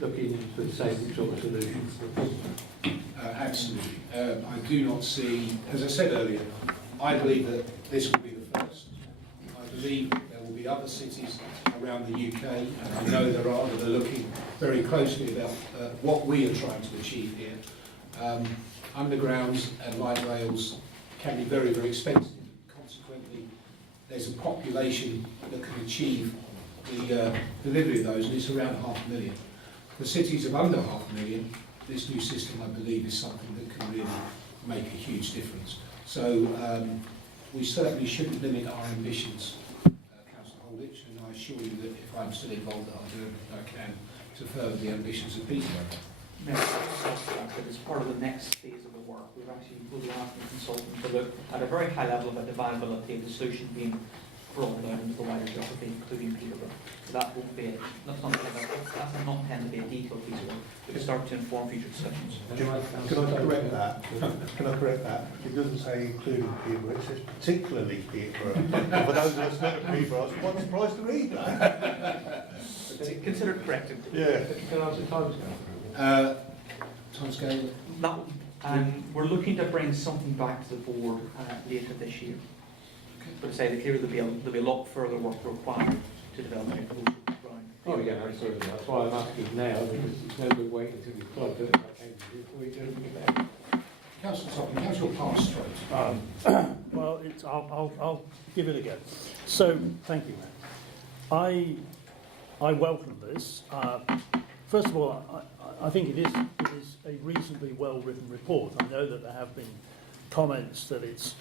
looking into the same sort of solutions? Absolutely. I do not see, as I said earlier, I believe that this will be the first. I believe that there will be other cities around the UK, and I know there are, that are looking very closely about what we are trying to achieve here. Undergrounds and light rails can be very, very expensive. Consequently, there's a population that can achieve the delivery of those, and it's around 500,000. For cities of under 500,000, this new system, I believe, is something that can really make a huge difference. So we certainly shouldn't limit our ambitions, Councillor Holditch, and I assure you that if I'm still involved, I'll do everything I can to further the ambitions of Peterborough. As part of the next phase of the work, we've actually will be asking the consultant to look at a very high level about the viability of the solution being brought down into the wider geography, including Peterborough. So that won't be that's not intended to be a detailed piece of work. We can start to inform future discussions. Can I correct that? Can I correct that? It doesn't say including Peterborough, it says particularly Peterborough. For those of us not at Peterborough, I was quite surprised to read that. Consider it corrected. Yeah. Can I ask the timescale? That we're looking to bring something back to the board later this year. But to say that clearly there'll be a lot further work required to develop a proposal. Oh yeah, absolutely. That's why I'm asking now, because it's no good waiting until we've got it before we do anything about it. Councillor Topping, how's your pass straight? Well, I'll give it a go. So, thank you, Matt. I welcome this. First of all, I think it is a reasonably well-written report. I know that there have been comments that it's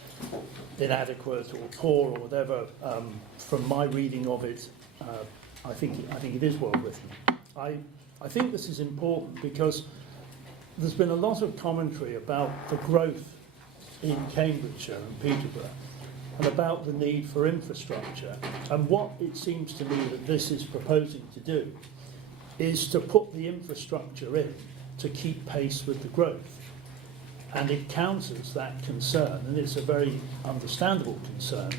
inadequate or poor or whatever. From my reading of it, I think it is well written. I I think this is important because there's been a lot of commentary about the growth in Cambridgeshire and Peterborough and about the need for infrastructure. And what it seems to me that this is proposing to do is to put the infrastructure in to keep pace with the growth. And it counters that concern, and it's a very understandable concern,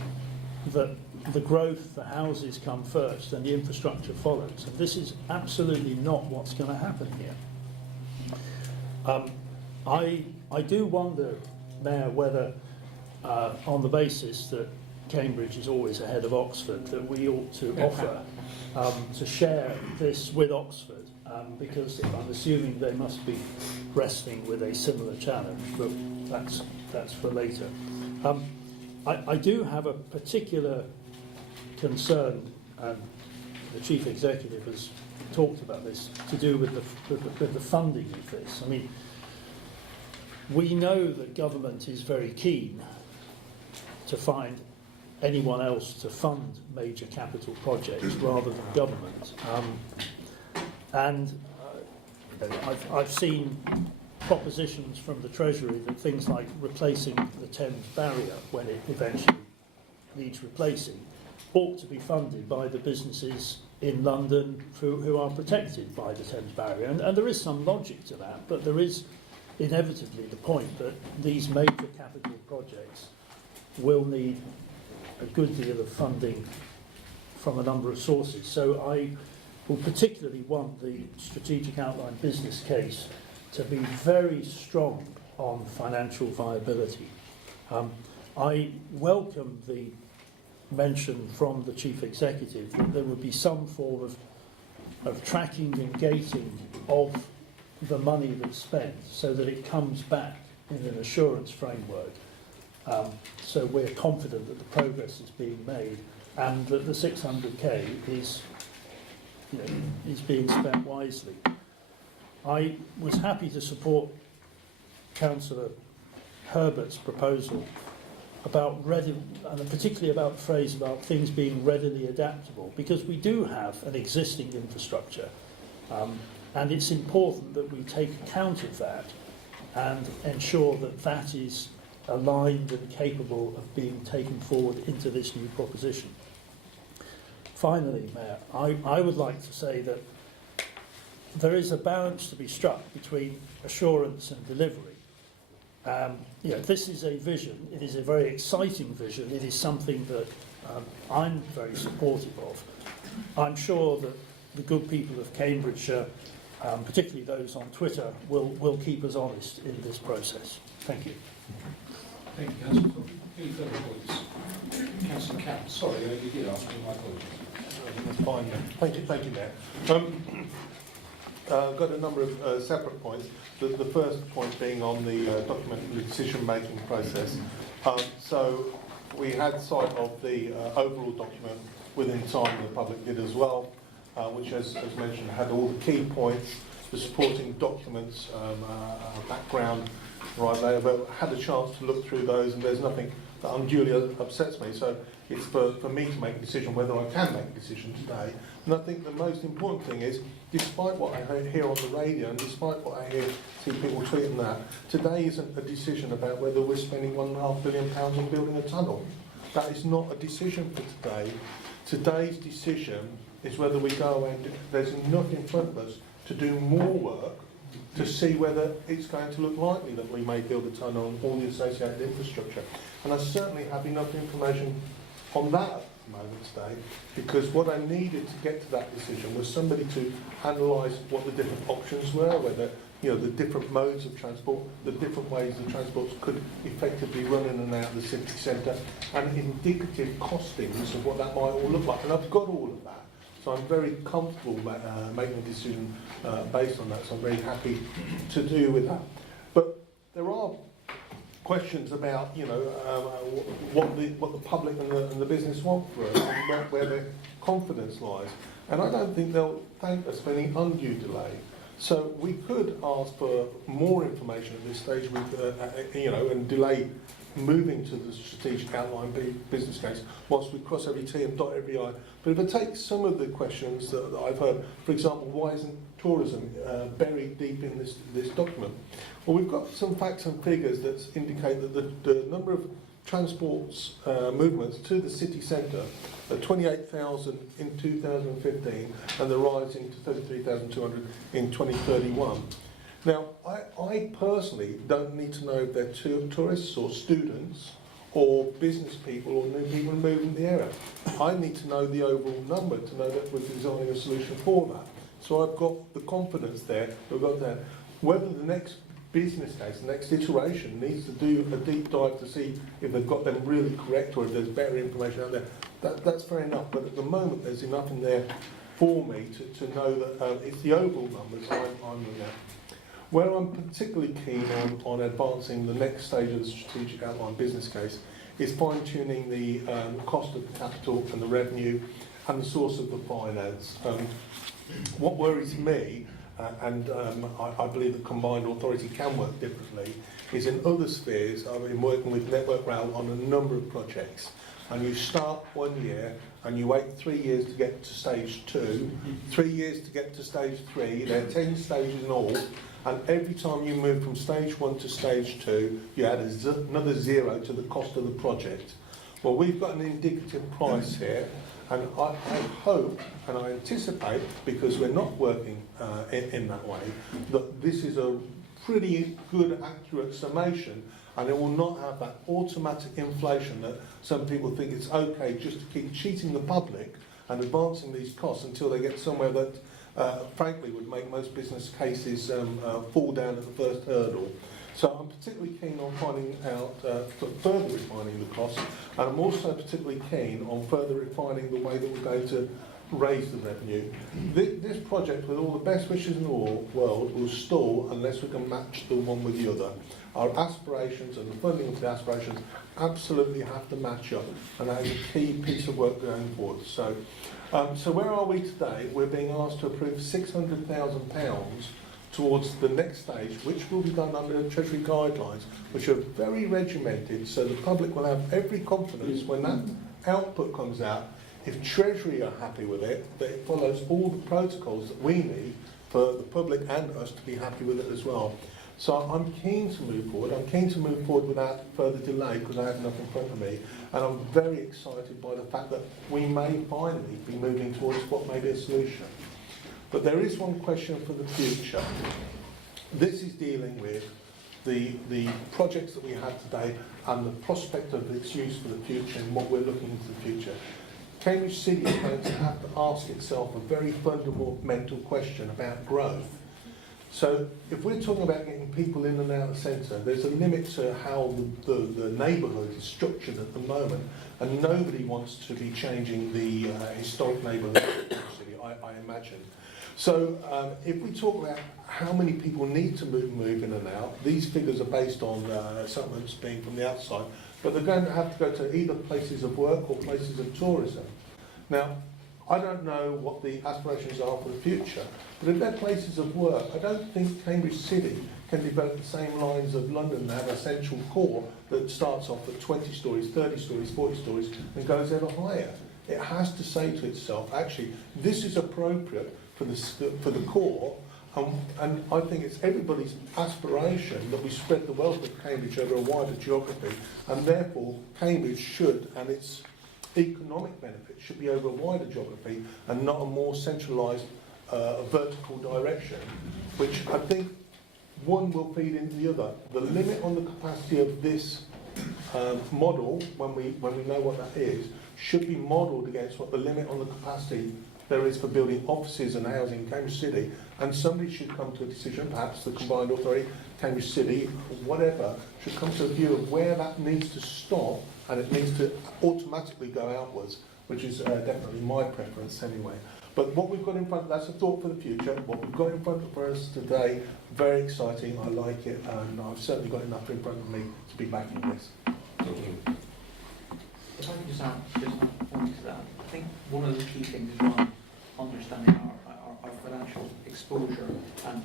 that the growth, the houses come first and the infrastructure follows. And this is absolutely not what's going to happen here. I do wonder, Mayor, whether on the basis that Cambridge is always ahead of Oxford, that we ought to offer to share this with Oxford, because I'm assuming they must be wrestling with a similar challenge, but that's for later. I do have a particular concern, and the Chief Executive has talked about this, to do with the funding of this. I mean, we know that government is very keen to find anyone else to fund major capital projects rather than government. I've seen propositions from the Treasury that things like replacing the Thames barrier when it eventually needs replacing ought to be funded by the businesses in London who are protected by the Thames barrier. And there is some logic to that, but there is inevitably the point that these major capital projects will need a good deal of funding from a number of sources. So I will particularly want the strategic outline business case to be very strong on financial viability. I welcome the mention from the Chief Executive that there would be some form of tracking and gating of the money that's spent so that it comes back in an assurance framework. So we're confident that the progress is being made and that the 600k is being spent wisely. I was happy to support Councillor Herbert's proposal about and particularly about the phrase about things being readily adaptable, because we do have an existing infrastructure, and it's important that we take account of that and ensure that that is aligned and capable of being taken forward into this new proposition. Finally, Mayor, I would like to say that there is a balance to be struck between assurance and delivery. This is a vision. It is a very exciting vision. It is something that I'm very supportive of. I'm sure that the good people of Cambridgeshire, particularly those on Twitter, will keep us honest in this process. Thank you. Thank you, Councillor. Any further points? Councillor Catt, sorry, you did ask me, my apologies. That's fine. Thank you, Mayor. I've got a number of separate points. The first point being on the document decision-making process. So we had sight of the overall document within time, the public did as well, which, as mentioned, had all the key points, the supporting documents, background right there, but had a chance to look through those, and there's nothing that unduly upsets me. So it's for me to make a decision whether I can make a decision today. And I think the most important thing is, despite what I hear on the radio and despite what I see people tweeting that, today isn't a decision about whether we're spending £1.5 billion on building a tunnel. That is not a decision for today. Today's decision is whether we go away and there's enough in front of us to do more work to see whether it's going to look likely that we may build a tunnel and all the associated infrastructure. And I certainly have enough information on that at the moment today, because what I needed to get to that decision was somebody to analyse what the different options were, whether the different modes of transport, the different ways the transports could effectively run in and out of the city centre, and indicative costings of what that might all look like. And I've got all of that. So I'm very comfortable making a decision based on that, so I'm very happy to do with that. But there are questions about, what the public and the business want for us, and where their confidence lies. And I don't think they'll thank us for any undue delay. So we could ask for more information at this stage, and delay moving to the strategic outline business case whilst we cross every T and dot every I. But if I take some of the questions that I've heard, for example, why isn't tourism buried deep in this document? Well, we've got some facts and figures that indicate that the number of transports movements to the city centre are 28,000 in 2015 and they're rising to 33,200 in 2031. Now, I personally don't need to know if they're tourists or students or business people or new people moving the area. I need to know the overall number to know that we're designing a solution for that. So I've got the confidence there, we've got that. Whether the next business case, the next iteration needs to do a deep dive to see if they've got them really correct or if there's better information out there, that's fair enough. But at the moment, there's enough in there for me to know that it's the overall numbers I'm looking at. Where I'm particularly keen on advancing the next stage of the strategic outline business case is fine-tuning the cost of the capital and the revenue and the source of the finance. What worries me, and I believe the combined authority can work differently, is in other spheres. I've been working with Network Rail on a number of projects, and you start 1 year and you wait 3 years to get to stage 2, 3 years to get to stage 3, there are 10 stages in all, and every time you move from stage 1 to stage 2, you add another 0 to the cost of the project. Well, we've got an indicative price here, and I hope and I anticipate, because we're not working in that way, that this is a pretty good, accurate summation, and it will not have that automatic inflation that some people think it's okay just to keep cheating the public and advancing these costs until they get somewhere that frankly would make most business cases fall down at the first hurdle. So I'm particularly keen on finding out, further refining the costs, and I'm also particularly keen on further refining the way that we're going to raise the revenue. This project, with all the best wishes in the world, will stall unless we can match the one with the other. Our aspirations and the funding of the aspirations absolutely have to match up, and that is a key piece of work going forward. So where are we today? We're being asked to approve £600,000 towards the next stage, which will be done under Treasury guidelines, which are very regimented, so the public will have every confidence when that output comes out. If Treasury are happy with it, that it follows all the protocols that we need for the public and us to be happy with it as well. So I'm keen to move forward. I'm keen to move forward without further delay because I have enough in front of me. And I'm very excited by the fact that we may finally be moving towards what may be a solution. But there is one question for the future. This is dealing with the projects that we have today and the prospect of its use for the future and what we're looking into the future. Cambridge City is going to have to ask itself a very fundamental question about growth. So if we're talking about getting people in and out of the centre, there's a limit to how the neighbourhood is structured at the moment, and nobody wants to be changing the historic neighbourhood of the city, I imagine. So if we talk about how many people need to move in and out, these figures are based on settlements being from the outside, but they're going to have to go to either places of work or places of tourism. Now, I don't know what the aspirations are for the future, but if they're places of work, I don't think Cambridge City can develop the same lines of London and have a central core that starts off at 20 stories, 30 stories, 40 stories and goes ever higher. It has to say to itself, actually, this is appropriate for the core, and I think it's everybody's aspiration that we spread the wealth of Cambridge over a wider geography, and therefore Cambridge should, and its economic benefits should be over a wider geography and not a more centralised vertical direction, which I think one will feed into the other. The limit on the capacity of this model, when we know what that is, should be modelled against what the limit on the capacity there is for building offices and housing in Cambridge City, and somebody should come to a decision, perhaps the combined authority, Cambridge City, whatever, should come to a view of where that needs to stop, and it needs to automatically go outwards, which is definitely my preference anyway. But what we've got in front, that's a thought for the future. What we've got in front of us today, very exciting, I like it, and I've certainly got enough in front of me to be backing this. Thank you. If I can just add one to that, I think one of the key things is around understanding our financial exposure, and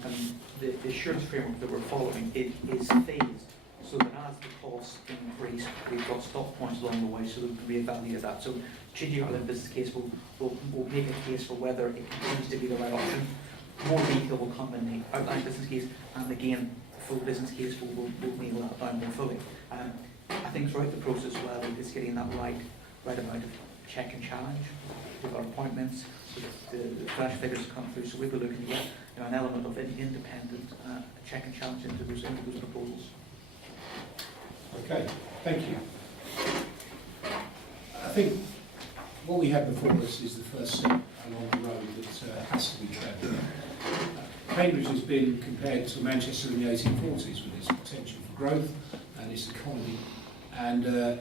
the assurance framework that we're following is phased, so that as the costs increase, we've got stop points along the way so that we can reevaluate that. So changing our business case will make a case for whether it continues to be the right option. more detail will come in the outline business case, and again, the full business case will nail that down more fully. I think throughout the process, well, it's getting that right amount of check and challenge with our appointments, with the fresh figures to come through. So we'll be looking at an element of an independent check and challenge into those proposals. Okay, thank you. I think what we have before us is the first step along the road that has to be travelled. Cambridge has been compared to Manchester in the 1840s with its potential for growth and its economy. And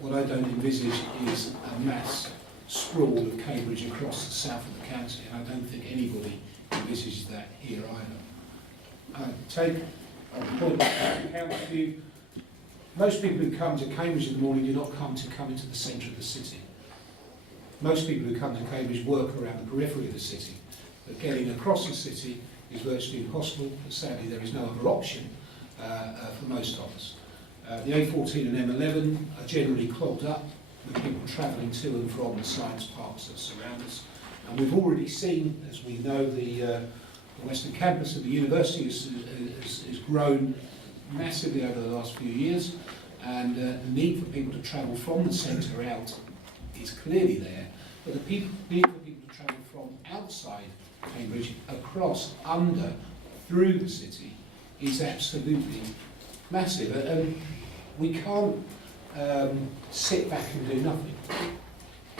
what I don't envisage is a mass sprawl of Cambridge across the south of the county, and I don't think anybody envisages that here either. I take a point into account with you. Most people who come to Cambridge in the morning do not come into the centre of the city. Most people who come to Cambridge work around the periphery of the city, but getting across the city is virtually impossible, but sadly there is no other option for most of us. The A14 and M11 are generally clogged up with people travelling to and from the science parks that surround us. And we've already seen, as we know, the western campus of the university has grown massively over the last few years, and the need for people to travel from the centre out is clearly there, but the need for people to travel from outside Cambridge, across, under, through the city is absolutely massive. And we can't sit back and do nothing.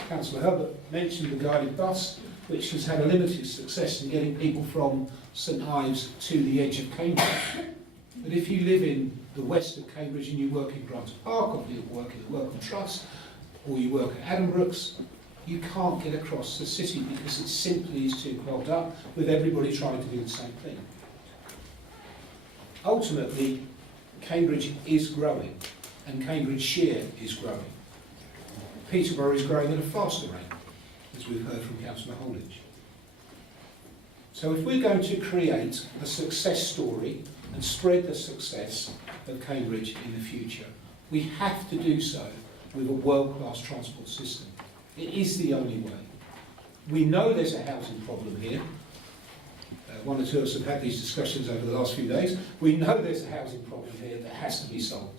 Councillor Herbert mentioned the guided bus, which has had a limited success in getting people from St Ives to the edge of Cambridge. But if you live in the west of Cambridge and you work in Grant Park, or you work in the Workham Trust, or you work at Addenbrooke's, you can't get across the city because it simply is too clogged up with everybody trying to do the same thing. Ultimately, Cambridge is growing, and Cambridgeshire is growing. Peterborough is growing at a faster rate, as we've heard from Councillor Holditch. So if we're going to create a success story and spread the success of Cambridge in the future, we have to do so with a world-class transport system. It is the only way. We know there's a housing problem here. One or two of us have had these discussions over the last few days. We know there's a housing problem here that has to be solved.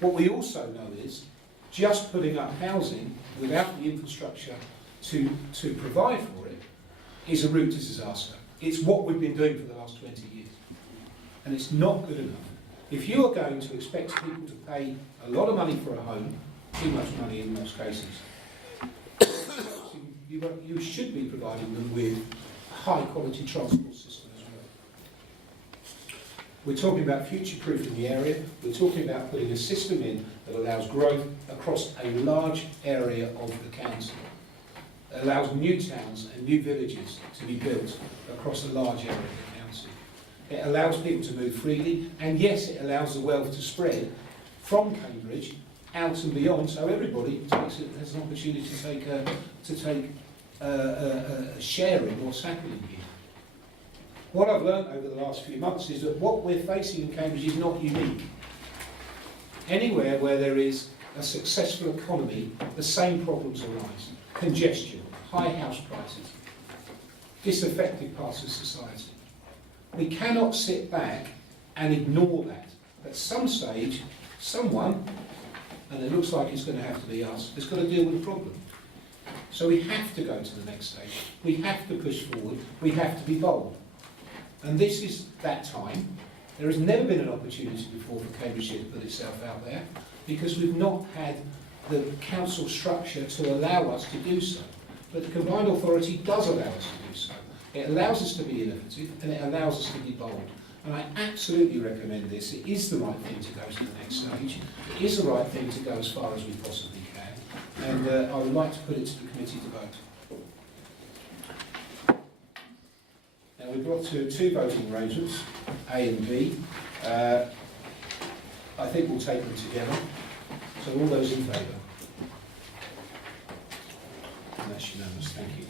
What we also know is just putting up housing without the infrastructure to provide for it is a route to disaster. It's what we've been doing for the last 20 years. And it's not good enough. If you are going to expect people to pay a lot of money for a home, too much money in most cases, you should be providing them with a high-quality transport system as well. We're talking about future-proofing the area. We're talking about putting a system in that allows growth across a large area of the county. It allows new towns and new villages to be built across a large area of the county. It allows people to move freely, and yes, it allows the wealth to spread from Cambridge out and beyond, so everybody has an opportunity to take a share in what's happening here. What I've learned over the last few months is that what we're facing in Cambridge is not unique. Anywhere where there is a successful economy, the same problems arise. Congestion, high house prices, disaffected parts of society. We cannot sit back and ignore that. At some stage, someone, and it looks like it's going to have to be us, has got to deal with the problem. So we have to go to the next stage. We have to push forward. We have to be bold. And this is that time. There has never been an opportunity before for Cambridgeshire to put itself out there because we've not had the council structure to allow us to do so. But the combined authority does allow us to do so. It allows us to be innovative and it allows us to be bold. And I absolutely recommend this. It is the right thing to go to the next stage. It is the right thing to go as far as we possibly can. And I would like to put it to the committee to vote. Now we've got two voting arrangements, A and B. I think we'll take them together. So all those in favour? And that's unanimous, thank you.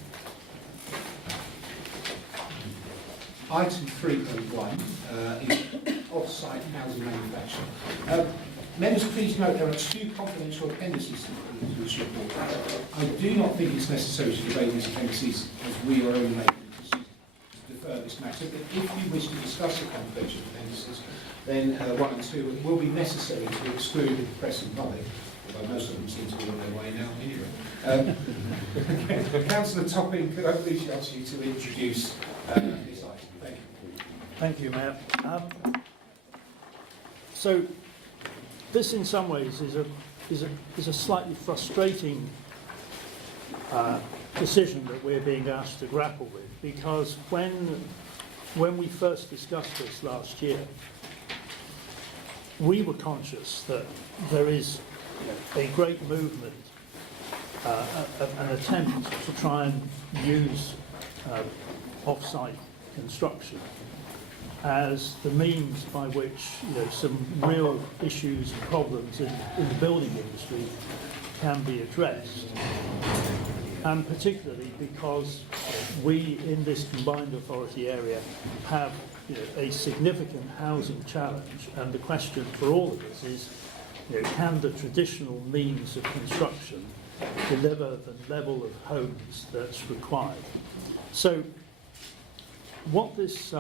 Item 3.1 is off-site housing manufacture. Members, please note there are two confidential appendices to this report. I do not think it's necessary to debate these appendices as we are only making a decision to this matter, but if you wish to discuss the confidential appendices, then 1 and 2 will be necessary to exclude the press and public, although most of them seem to be on their way now anyway. Councillor Topping, could I please ask you to introduce this item? Thank you. Thank you, Mayor. So this in some ways is a slightly frustrating decision that we're being asked to grapple with, because when we first discussed this last year, we were conscious that there is a great movement, an attempt to try and use off-site construction as the means by which some real issues and problems in the building industry can be addressed. And particularly because we in this combined authority area have a significant housing challenge, and the question for all of us is, can the traditional means of construction deliver the level of homes that's required? So what this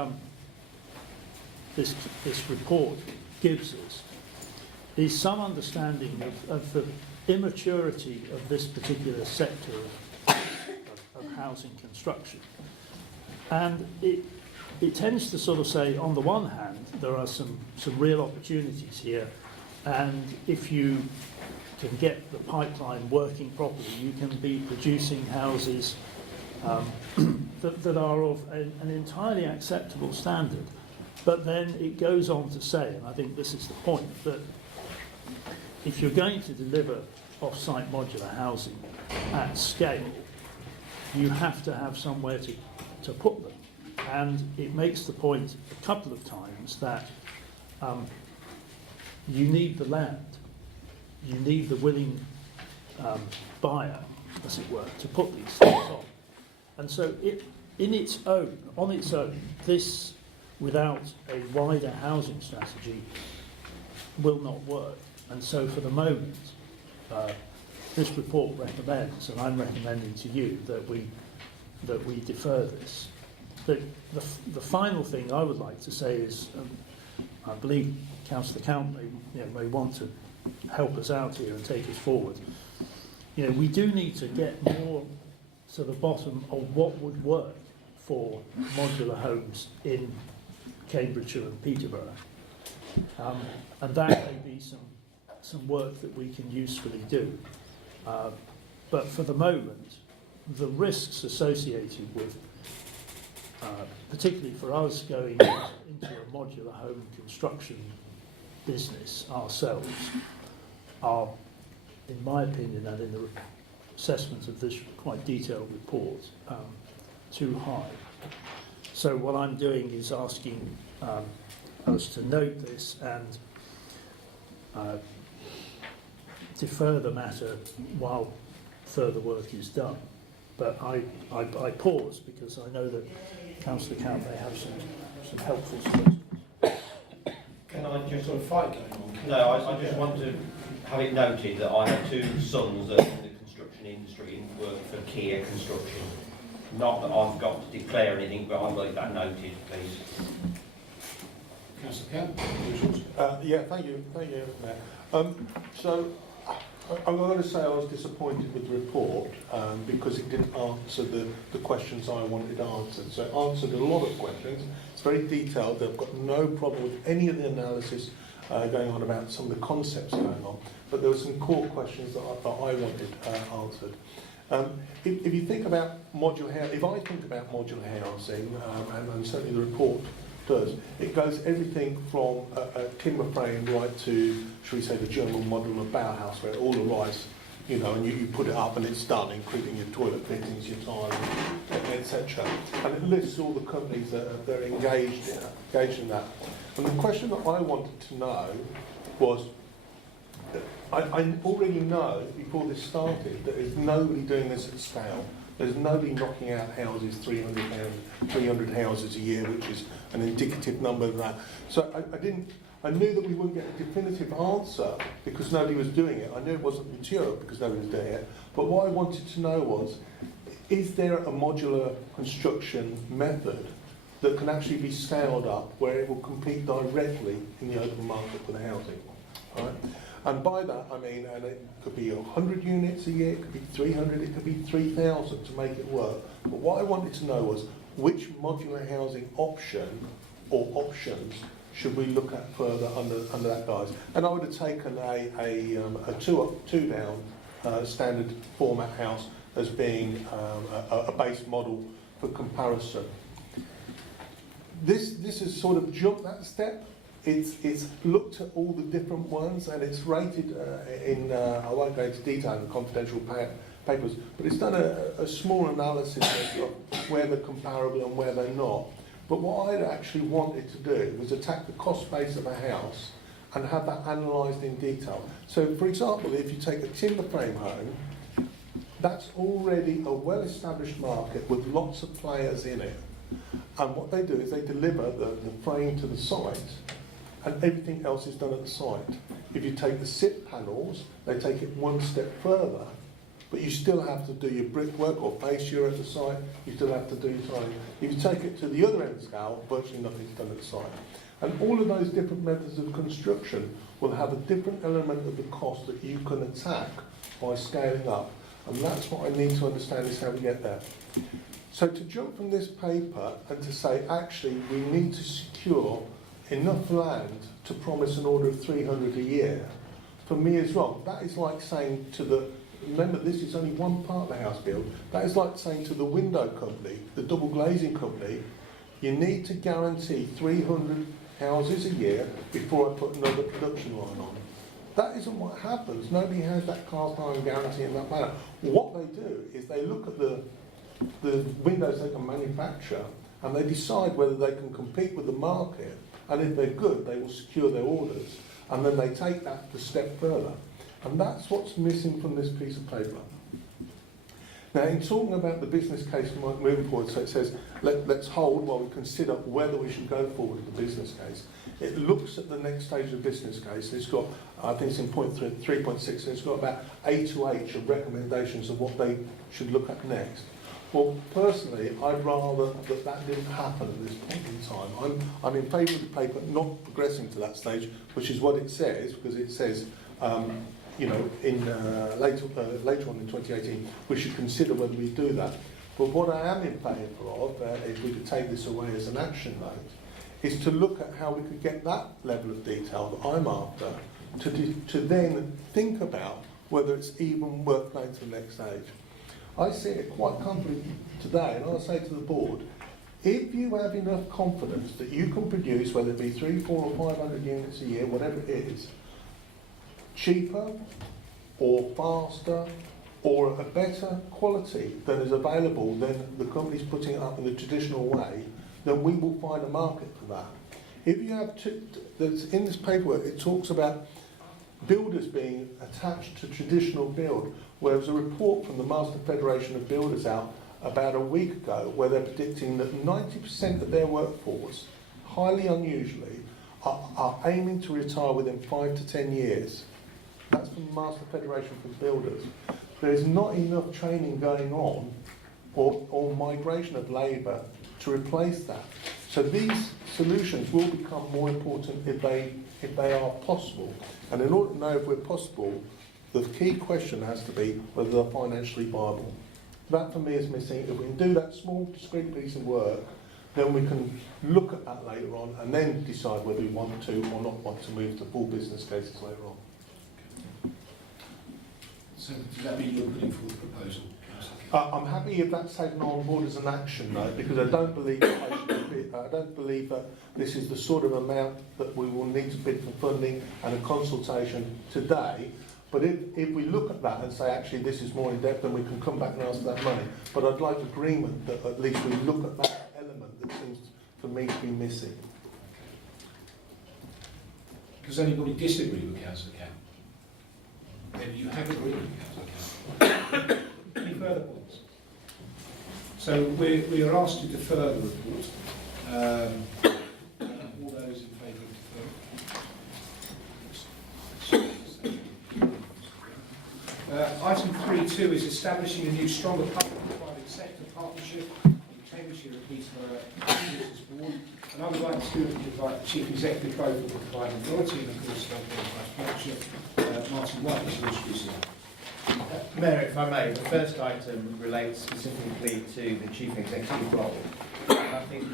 report gives us is some understanding of the immaturity of this particular sector of housing construction. And it tends to sort of say, on the one hand, there are some real opportunities here, and if you can get the pipeline working properly, you can be producing houses that are of an entirely acceptable standard. But then it goes on to say, and I think this is the point, that if you're going to deliver off-site modular housing at scale, you have to have somewhere to put them. And it makes the point a couple of times that you need the land, you need the willing buyer, as it were, to put these things on. And so on its own, this, without a wider housing strategy, will not work. And so for the moment, this report recommends, and I'm recommending to you, that we defer this. The final thing I would like to say is, I believe Councillor Count may want to help us out here and take us forward. We do need to get more to the bottom of what would work for modular homes in Cambridgeshire and Peterborough. And that may be some work that we can usefully do. But for the moment, the risks associated with, particularly for us going into a modular home construction business ourselves, are, in my opinion and in the assessment of this quite detailed report, too high. So what I'm doing is asking us to note this and defer the matter while further work is done. But I pause because I know that Councillor Count may have some helpful suggestions. Can I just sort of fight going on? No, I just want to have it noted that I have 2 sons that are in the construction industry and work for Kia Construction. Not that I've got to declare anything, but I'd like that noted, please. Councillor Count? Yeah, thank you, Mayor. So I'm going to say I was disappointed with the report because it didn't answer the questions I wanted answered. So it answered a lot of questions. It's very detailed. I've got no problem with any of the analysis going on about some of the concepts going on, but there were some core questions that I wanted answered. If you think about modular housing, if I think about modular housing, and certainly the report does, it goes everything from a timber frame right to, shall we say, the German modular Bauhaus, where it all arrives, and you put it up and it's done, including your toilet fittings, your tiling, etc. And it lists all the companies that are engaged in that. And the question that I wanted to know was, I already know before this started that there's nobody doing this at scale. There's nobody knocking out houses, 300 houses a year, which is an indicative number of that. So I knew that we wouldn't get a definitive answer because nobody was doing it. I knew it wasn't mature because nobody was doing it. But what I wanted to know was, is there a modular construction method that can actually be scaled up where it will compete directly in the open market for the housing. Right? And by that I mean, and it could be 100 units a year, it could be 300, it could be 3,000 to make it work. But what I wanted to know was which modular housing option or options should we look at further under that guise. And I would have taken a two down standard format house as being a base model for comparison. This has sort of jumped that step. It's looked at all the different ones and it's rated I won't go into detail in confidential papers, but it's done a small analysis of where they're comparable and where they're not. But what I actually wanted to do was attack the cost base of a house and have that analysed in detail. So, for example, if you take a timber frame home, that's already a well-established market with lots of players in it. And what they do is they deliver the frame to the site and everything else is done at the site. If you take the SIP panels, they take it one step further, but you still have to do your brickwork or fascia at the site, you still have to do your tiling. If you take it to the other end of the scale, virtually nothing's done at the site. And all of those different methods of construction will have a different element of the cost that you can attack by scaling up. And that's what I need to understand is how we get there. So to jump from this paper and to say, actually, we need to secure enough land to promise an order of 300 a year, for me is wrong. That is like saying to the, remember this is only one part of the house build, that is like saying to the window company, the double glazing company, you need to guarantee 300 houses a year before I put another production line on. That isn't what happens. Nobody has that cast iron guarantee in that manner. What they do is they look at the windows they can manufacture and they decide whether they can compete with the market, and if they're good they will secure their orders, and then they take that a step further. And that's what's missing from this piece of paper. Now, in talking about the business case moving forward, so it says let's hold while we consider whether we should go forward with the business case. It looks at the next stage of the business case. It's got, I think it's in point 3.6, and it's got about A to H of recommendations of what they should look at next. Well, personally, I'd rather that didn't happen at this point in time. I'm in favour of the paper not progressing to that stage, which is what it says, because it says, you know, in later on in 2018, we should consider whether we do that. But what I am in favour of, if we could take this away as an action note, is to look at how we could get that level of detail that I'm after, to then think about whether it's even worth going to the next stage. I see it quite comfortably today, and I'll say to the board, if you have enough confidence that you can produce, whether it be 300, 400 or 500 units a year, whatever it is, cheaper or faster or a better quality than is available than the company's putting it up in the traditional way, then we will find a market for that. If you have that's in this paperwork, it talks about builders being attached to traditional build, where there was a report from the Master Federation of Builders out about a week ago where they're predicting that 90% of their workforce, highly unusually, are aiming to retire within 5 to 10 years. That's from the Master Federation for Builders. There is not enough training going on or migration of labour to replace that. So these solutions will become more important if they are possible. And in order to know if we're possible, the key question has to be whether they're financially viable. That for me is missing. If we can do that small, discrete piece of work, then we can look at that later on and then decide whether we want to or not want to move to full business cases later on. So does that mean you're putting forward a proposal? I'm happy if that's taken on board as an action note, because I don't believe that this is the sort of amount that we will need to bid for funding and a consultation today. But if we look at that and say, actually, this is more in depth, then we can come back and ask for that money. But I'd like agreement that at least we look at that element that seems for me to be missing. Does anybody disagree with Councillor Camp? Then you have agreed with Councillor Camp. Any further points? So we are asked to defer the report. All those in favour of deferral? Item 3.2 is establishing a new stronger public and private sector partnership in Cambridgeshire and Peterborough. board. And I would like to invite the Chief Executive both of the Combined Authority and of course Martin White to introduce him. Mayor, if I may, the first item relates specifically to the Chief Executive role. I think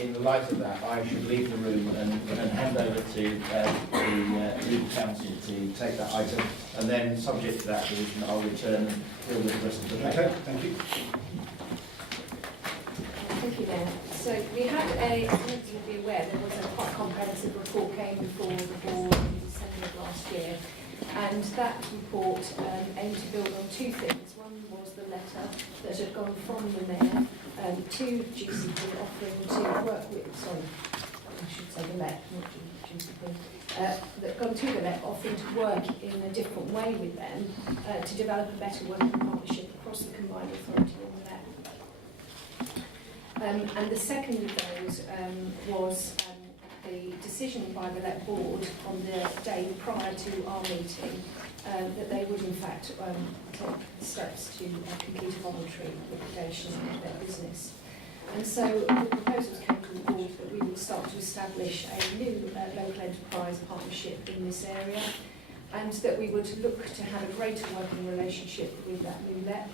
in the light of that, I should leave the room and hand over to the legal counsel to take that item, and then, subject to that decision, I'll return and deal with the rest of the paper. Okay, thank you. Thank you, Mayor. So we had as you'll be aware, there was a quite comprehensive report came before the board in December of last year. And that report aimed to build on two things. One was the letter that had gone from the Mayor to GCP offering to work with, I should say the LEP, not GCP, that gone to the LEP offering to work in a different way with them to develop a better working partnership across the Combined Authority on the LEP. And the second of those was the decision by the LEP board on the day prior to our meeting that they would in fact take steps to complete a voluntary liquidation of their business. And so the proposals came to the board that we would start to establish a new local enterprise partnership in this area, and that we would look to have a greater working relationship with that new LEP,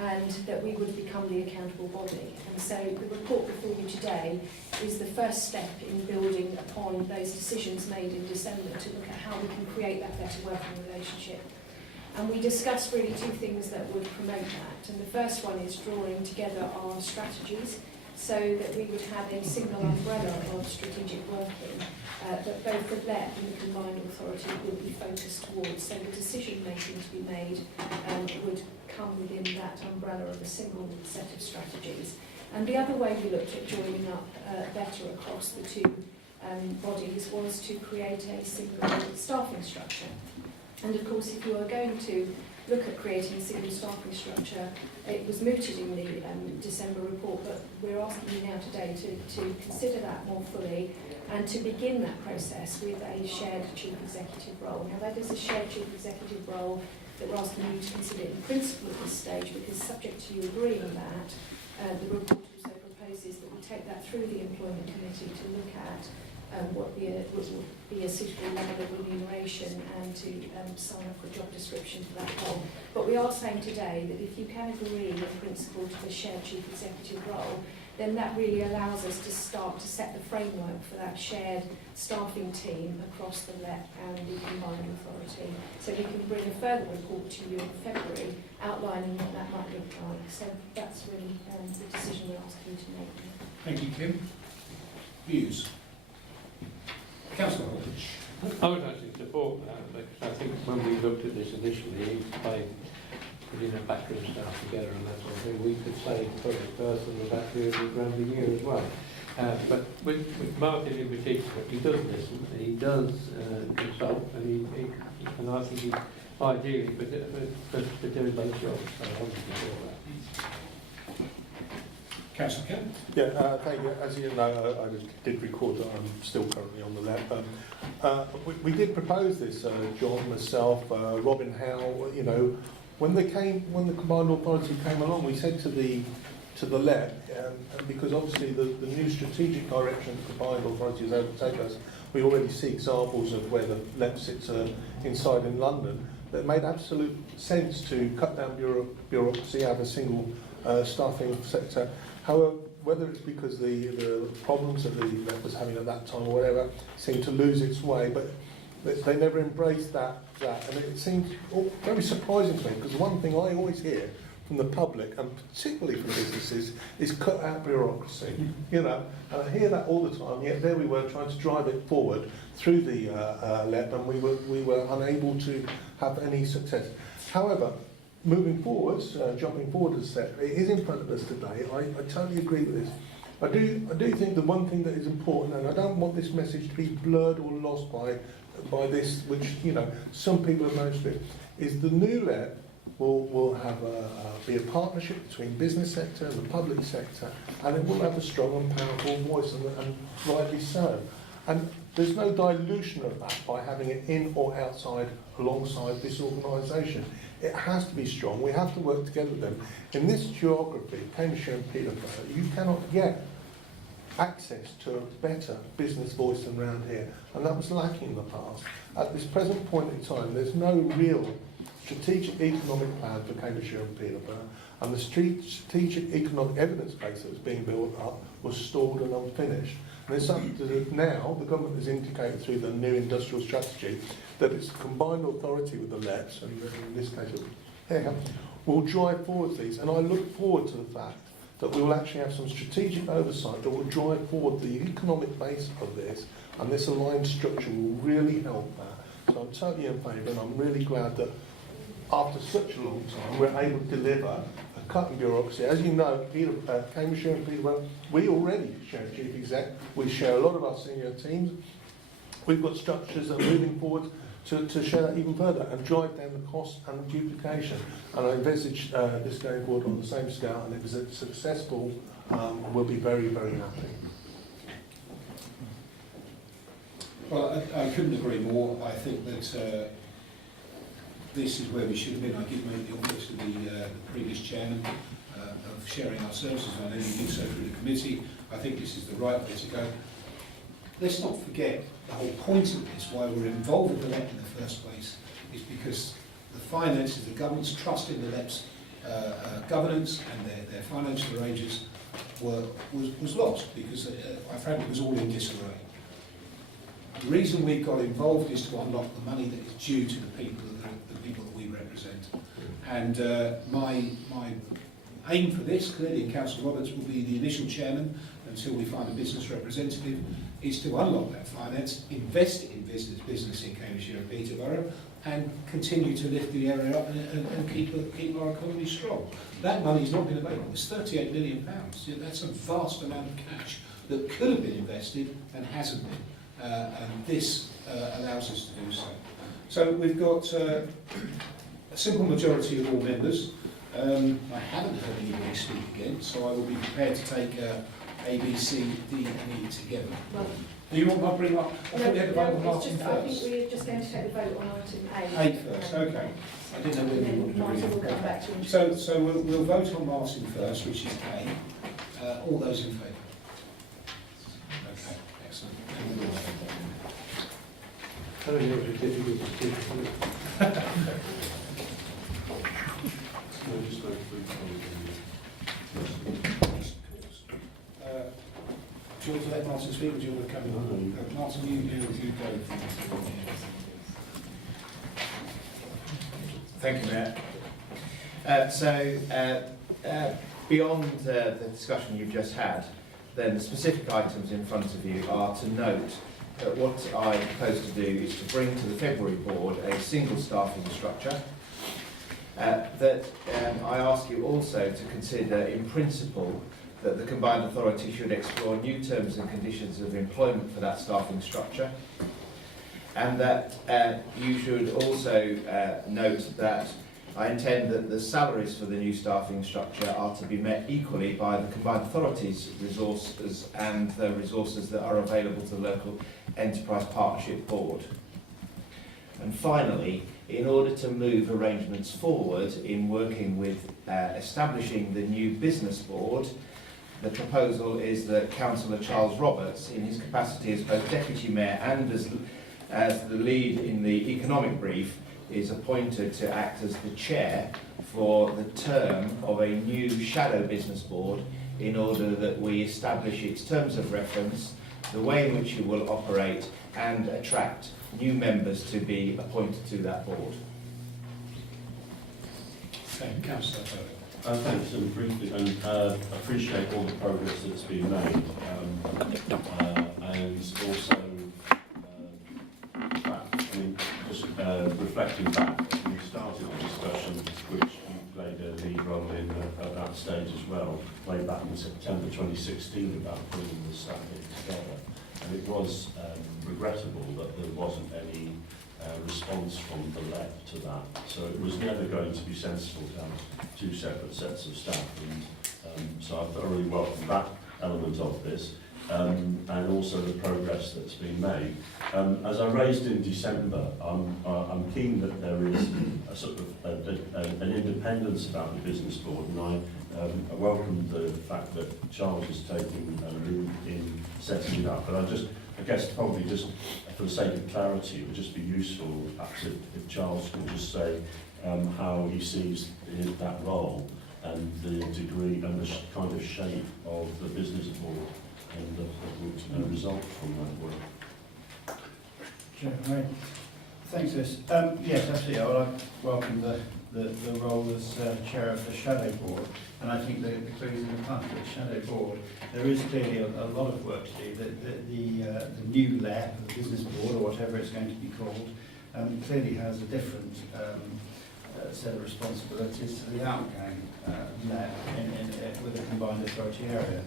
and that we would become the accountable body. And so the report before you today is the first step in building upon those decisions made in December to look at how we can create that better working relationship. And we discussed really two things that would promote that. And the first one is drawing together our strategies so that we would have a single umbrella of strategic working that both the LEP and the Combined Authority will be focused towards. So the decision making to be made would come within that umbrella of a single set of strategies. And the other way we looked at joining up better across the two bodies was to create a single staffing structure. And of course, if you are going to look at creating a single staffing structure, it was mooted in the December report, but we're asking you now today to consider that more fully and to begin that process with a shared chief executive role. Now, that is a shared chief executive role that we're asking you to consider in principle at this stage, because subject to you agreeing on that, the report also proposes that we take that through the employment committee to look at what would be a suitable level of remuneration and to sign up a job description for that role. But we are saying today that if you can agree in principle to the shared chief executive role, then that really allows us to start to set the framework for that shared staffing team across the LEP and the Combined Authority. So we can bring a further report to you in February outlining what that might look like. So that's really the decision we're asking you to make. Thank you, Kim. Views? Councillor Hodge. I would actually support that, because I think when we looked at this initially, by putting a backroom staff together and that sort of thing, we could save for the person about £300,000 a year as well. But with Martin in particular, he does listen, he does consult, and I think he's ideally for doing both jobs. So I want to support that. Councillor Kim. Yeah, thank you. As you know, I did record that I'm still currently on the LEP. We did propose this, John, myself, Robin Howe. You know, when the Combined Authority came along, we said to the LEP, because obviously the new strategic direction the Combined Authority is able to take us, we already see examples of where the LEP sits inside in London. That made absolute sense to cut down bureaucracy, have a single staffing sector. However, whether it's because the problems that the LEP was having at that time or whatever seemed to lose its way, but they never embraced that. And it seems very surprising to me, because the one thing I always hear from the public, and particularly from businesses, is cut out bureaucracy. You know, and I hear that all the time, yet there we were trying to drive it forward through the LEP, and we were unable to have any success. However, moving forwards, jumping forward a step, it is in front of us today. I totally agree with this. I do think the one thing that is important, and I don't want this message to be blurred or lost by this, which, you know, some people have managed to do, is the new LEP will have be a partnership between business sector and the public sector, and it will have a strong and powerful voice, and rightly so. And there's no dilution of that by having it in or outside alongside this organisation. It has to be strong. We have to work together with them. In this geography, Cambridgeshire and Peterborough, you cannot get access to a better business voice than around here, and that was lacking in the past. At this present point in time, there's no real strategic economic plan for Cambridgeshire and Peterborough, and the strategic economic evidence base that was being built up was stalled and unfinished. And it's something that now the government has indicated through the new industrial strategy that its combined authority with the LEPs, and in this case here, will drive forward these. And I look forward to the fact that we will actually have some strategic oversight that will drive forward the economic base of this, and this aligned structure will really help that. So I'm totally in favour, and I'm really glad that after such a long time we're able to deliver a cut in bureaucracy. As you know, Cambridgeshire and Peterborough, we already share a chief exec, we share a lot of our senior teams, we've got structures that are moving forward to share that even further and drive down the cost and duplication. And I envisage this going forward on the same scale, and if it's successful, we'll be very, very happy. Well, I couldn't agree more. I think that this is where we should have been. I did make the offer to the previous chairman of sharing our services. I know you did so through the committee. I think this is the right way to go. Let's not forget the whole point of this, why we're involved with the LEP in the first place, is because the finances, the government's trust in the LEP's governance and their financial arrangements was lost because, I frankly, it was all in disarray. The reason we got involved is to unlock the money that is due to the people that we represent. And my aim for this, clearly, and Councillor Roberts will be the initial chairman until we find a business representative, is to unlock that finance, invest it in business in Cambridgeshire and Peterborough, and continue to lift the area up and keep our economy strong. That money's not been available. It's £38 million. That's a vast amount of cash that could have been invested and hasn't been. And this allows us to do so. So we've got a simple majority of all members. I haven't heard anybody speak again, so I will be prepared to take A, B, C, D, and E together. Well, Do you want to bring up? I thought we had to vote on Martin I first. think we're just going to take the vote on item A. A first, okay. I didn't know whether you wanted to Martin will read come back to it. you. So we'll vote on Martin first, which is A. All those in favour? Okay, excellent. And we'll I don't know if it's difficult to speak. do you want to let Martin speak, or do you want to come in? Martin, you go. Thank you, Mayor. Beyond the discussion you've just had, then the specific items in front of you are to note that what I propose to do is to bring to the February board a single staffing structure. I ask you also to consider in principle that the combined authority should explore new terms and conditions of employment for that staffing structure, and that you should also note that I intend that the salaries for the new staffing structure are to be met equally by the combined authority's resources and the resources that are available to the local enterprise partnership board. And finally, in order to move arrangements forward in working with establishing the new business board, the proposal is that Councillor Charles Roberts, in his capacity as both Deputy Mayor and as the lead in the economic brief, is appointed to act as the chair for the term of a new shadow business board in order that we establish its terms of reference, the way in which it will operate, and attract new members to be appointed to that board. Thank you, Councillor. Thanks, and briefly, and appreciate all the progress that's been made, and also, just reflecting back, we started a discussion which you played a lead role in at that stage as well, way back in September 2016 about putting the staffing together, and it was regrettable that there wasn't any response from the LEP to that. So it was never going to be sensible to have two separate sets of staff, and so I thoroughly welcome that element of this, and also the progress that's been made. As I raised in December, I'm keen that there is a sort of an independence about the business board, and I I welcome the fact that Charles is taking a lead in setting it up, but I guess probably just for the sake of clarity, it would just be useful perhaps if Charles could just say how he sees that role and the degree and the kind of shape of the business board and that would result from that work. Sure, right. Thanks, Liz. Yes, absolutely. I would welcome the role as chair of the shadow board, and I think that clearly in the part of the shadow board, there is clearly a lot of work to do. The new LEP, the business board, or whatever it's going to be called, clearly has a different set of responsibilities to the outgoing LEP with a combined authority area.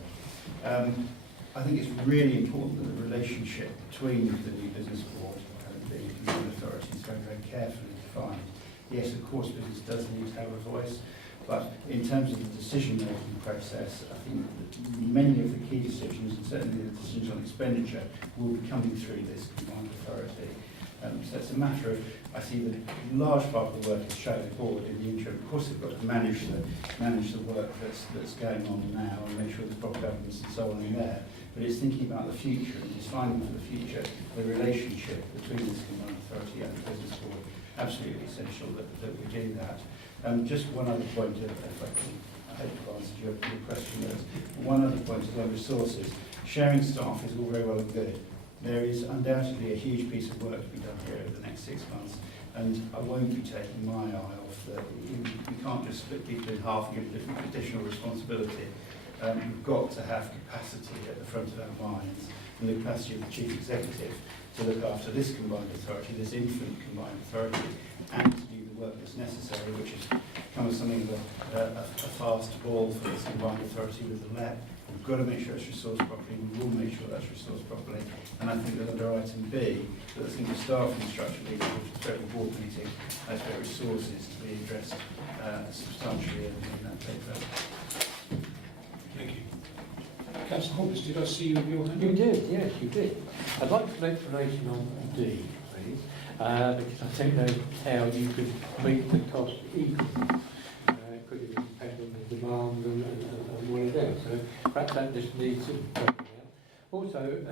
I think it's really important that the relationship between the new business board and the combined authority is very, very carefully defined. Yes, of course, business does need to have a voice, but in terms of the decision-making process, I think that many of the key decisions, and certainly the decisions on expenditure, will be coming through this combined authority. So it's a matter of, I see the large part of the work is show the board in the interim. Of course, they've got to manage the work that's going on now and make sure there's proper governance and so on in there. But it's thinking about the future and defining for the future the relationship between this combined authority and the business board. Absolutely essential that we do that. Just one other point, if I hope I've answered your question. One other point is on resources. Sharing staff is all very well and good. There is undoubtedly a huge piece of work to be done here over the next 6 months, and I won't be taking my eye off that. You can't just split people in half and give them additional responsibility. We've got to have capacity at the front of our minds, and the capacity of the chief executive to look after this combined authority, this infinite combined authority, and to do the work that's necessary, which is kind of something of a fast ball for this combined authority with the LEP. We've got to make sure it's resourced properly. We will make sure that's resourced properly. And I think that under item B, that the single staffing structure leader, which is the board meeting, has got resources to be addressed substantially in that paper. Thank you. Councillor Hobbs, did I see you with your hand? You did, yes, you did. I'd like an explanation on D, please, because I think that's how you could meet the cost equally. Could it depend on the demand and what it is? So perhaps that just needs to be broken out. Also,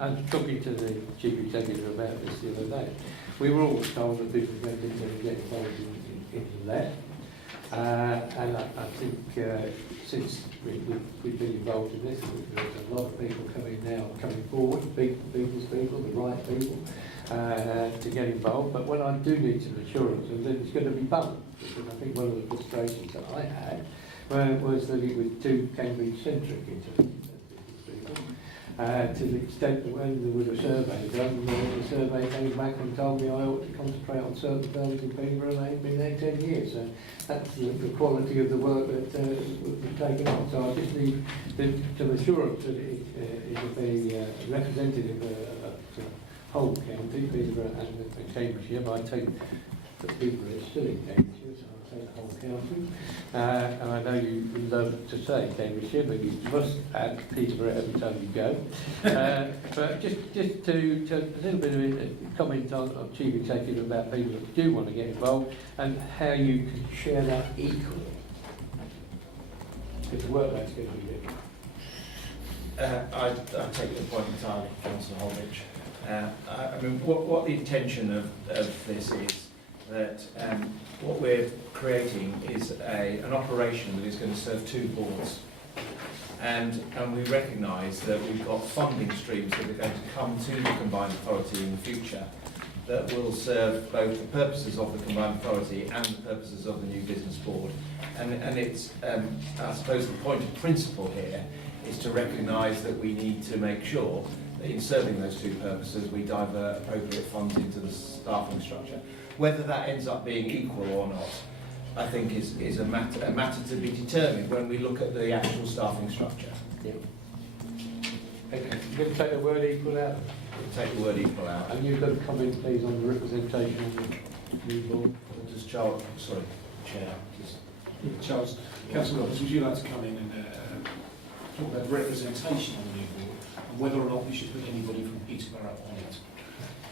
I was talking to the chief executive about this the other day. We were always told that people were going to get involved in that. And I think since we've been involved in this, there's a lot of people coming forward, big business people, the right people, to get involved. But when I do need some assurance, and then it's going to be balanced, because I think one of the frustrations that I had was that it was too Cambridge-centric in terms of business people. To the extent that when there was a survey done, the survey came back and told me I ought to concentrate on certain firms in Peterborough, and they've been there 10 years. So that's the quality of the work that was taken on. So I just need some assurance that it will be representative of the whole county, Peterborough and Cambridgeshire. But I take the people that are still in Cambridgeshire, so I'll take the whole county. And I know you love to say Cambridgeshire, but you must add Peterborough every time you go. But just to a little bit of a comment on Chief Executive about people that do want to get involved and how you can share that equally. Because the work that's going to be different. I take the point entirely, Councillor Holdridge. I mean, what the intention of this is that what we're creating is an operation that is going to serve two boards. And we recognise that we've got funding streams that are going to come to the combined authority in the future that will serve both the purposes of the combined authority and the purposes of the new business board. And it's, I suppose the point of principle here is to recognise that we need to make sure that in serving those two purposes we divert appropriate funds into the staffing structure. Whether that ends up being equal or not, I think is a matter to be determined when we look at the actual staffing structure. Yeah. Okay. You're going to take the word equal out? We'll take the word equal out. And you've got a comment, please, on the representation of the new board. Does Charles, sorry, Chair. Charles, Councillor Roberts, would you like to come in and talk about representation on the new board and whether or not we should put anybody from Peterborough on it?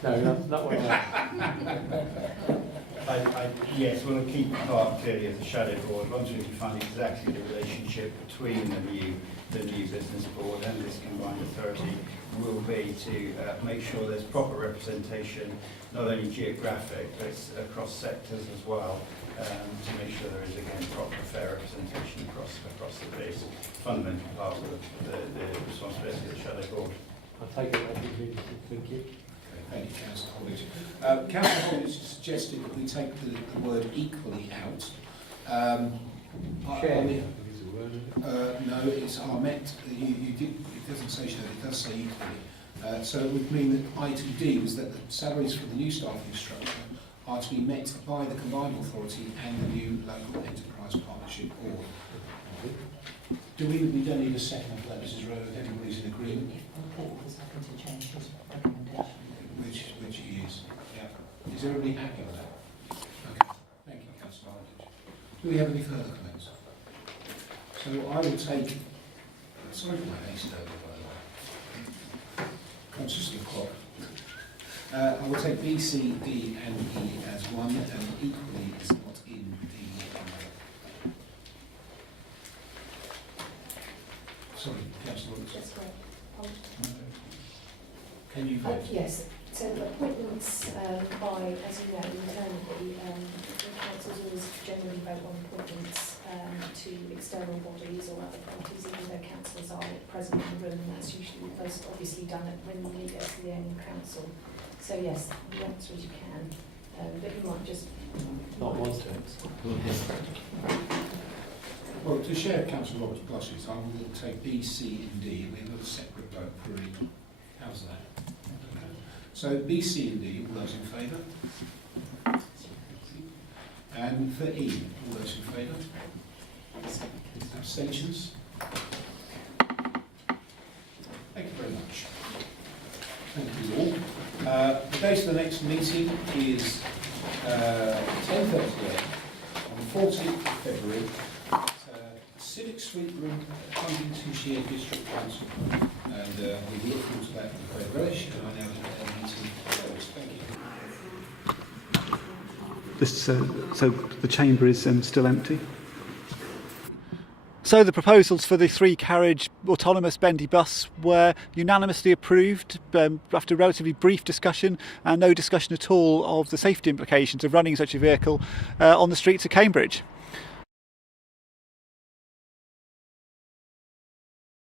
No, not what I Yes, we'll keep part clearly of the shadow board once we define exactly the relationship between the new business board and this combined authority will be to make sure there's proper representation, not only geographic but across sectors as well, to make sure there is again proper fair representation across the piece. Fundamental part of the responsibility of the shadow board. I take it as you. Thank you. Thank you, Councillor Holdridge. Councillor Holdridge suggested that we take the word equally out. No, it's are met. It doesn't say shadow, it does say equally. So it would mean that item D was that the salaries for the new staffing structure are to be met by the combined authority and the new local enterprise partnership board. We don't need a second for that, Mrs. Rowe, if everybody's in agreement. Which he is. Yeah. Is everybody happy with that? Okay. Thank you, Councillor Holdridge. Do we have any further comments? So I will take. Sorry for my haste over, by the way. Conscious of the clock. I will take B, C, D, and E as one, and equally is not in D. Sorry, Councillor Holdridge. That's correct. Can you vote? Yes. So appointments by, as you know, internally, the councils always generally vote on appointments to external bodies or other parties, even though councillors are present in the room, and that's usually first obviously done when you get to the annual council. So yes, the answer is you can, but you might just Not want to. Well, to share Councillor Roberts' blushes, I will take B, C, and D. We've got a separate vote for each. How's that? So B, C and D, all those in favour? And for E, all those in favour? Abstentions? Thank you very much. Thank you all. The date of the next meeting is 10:30 on the 14th of February at Civic Suite Room, Bendy-Bus District Council. And we look forward to that with great relish, and I now declare the meeting closed. Thank you. So the chamber is still empty. So the proposals for the 3-carriage autonomous Bendy-Bus were unanimously approved after a relatively brief discussion and no discussion at all of the safety implications of running such a vehicle on the streets of Cambridge.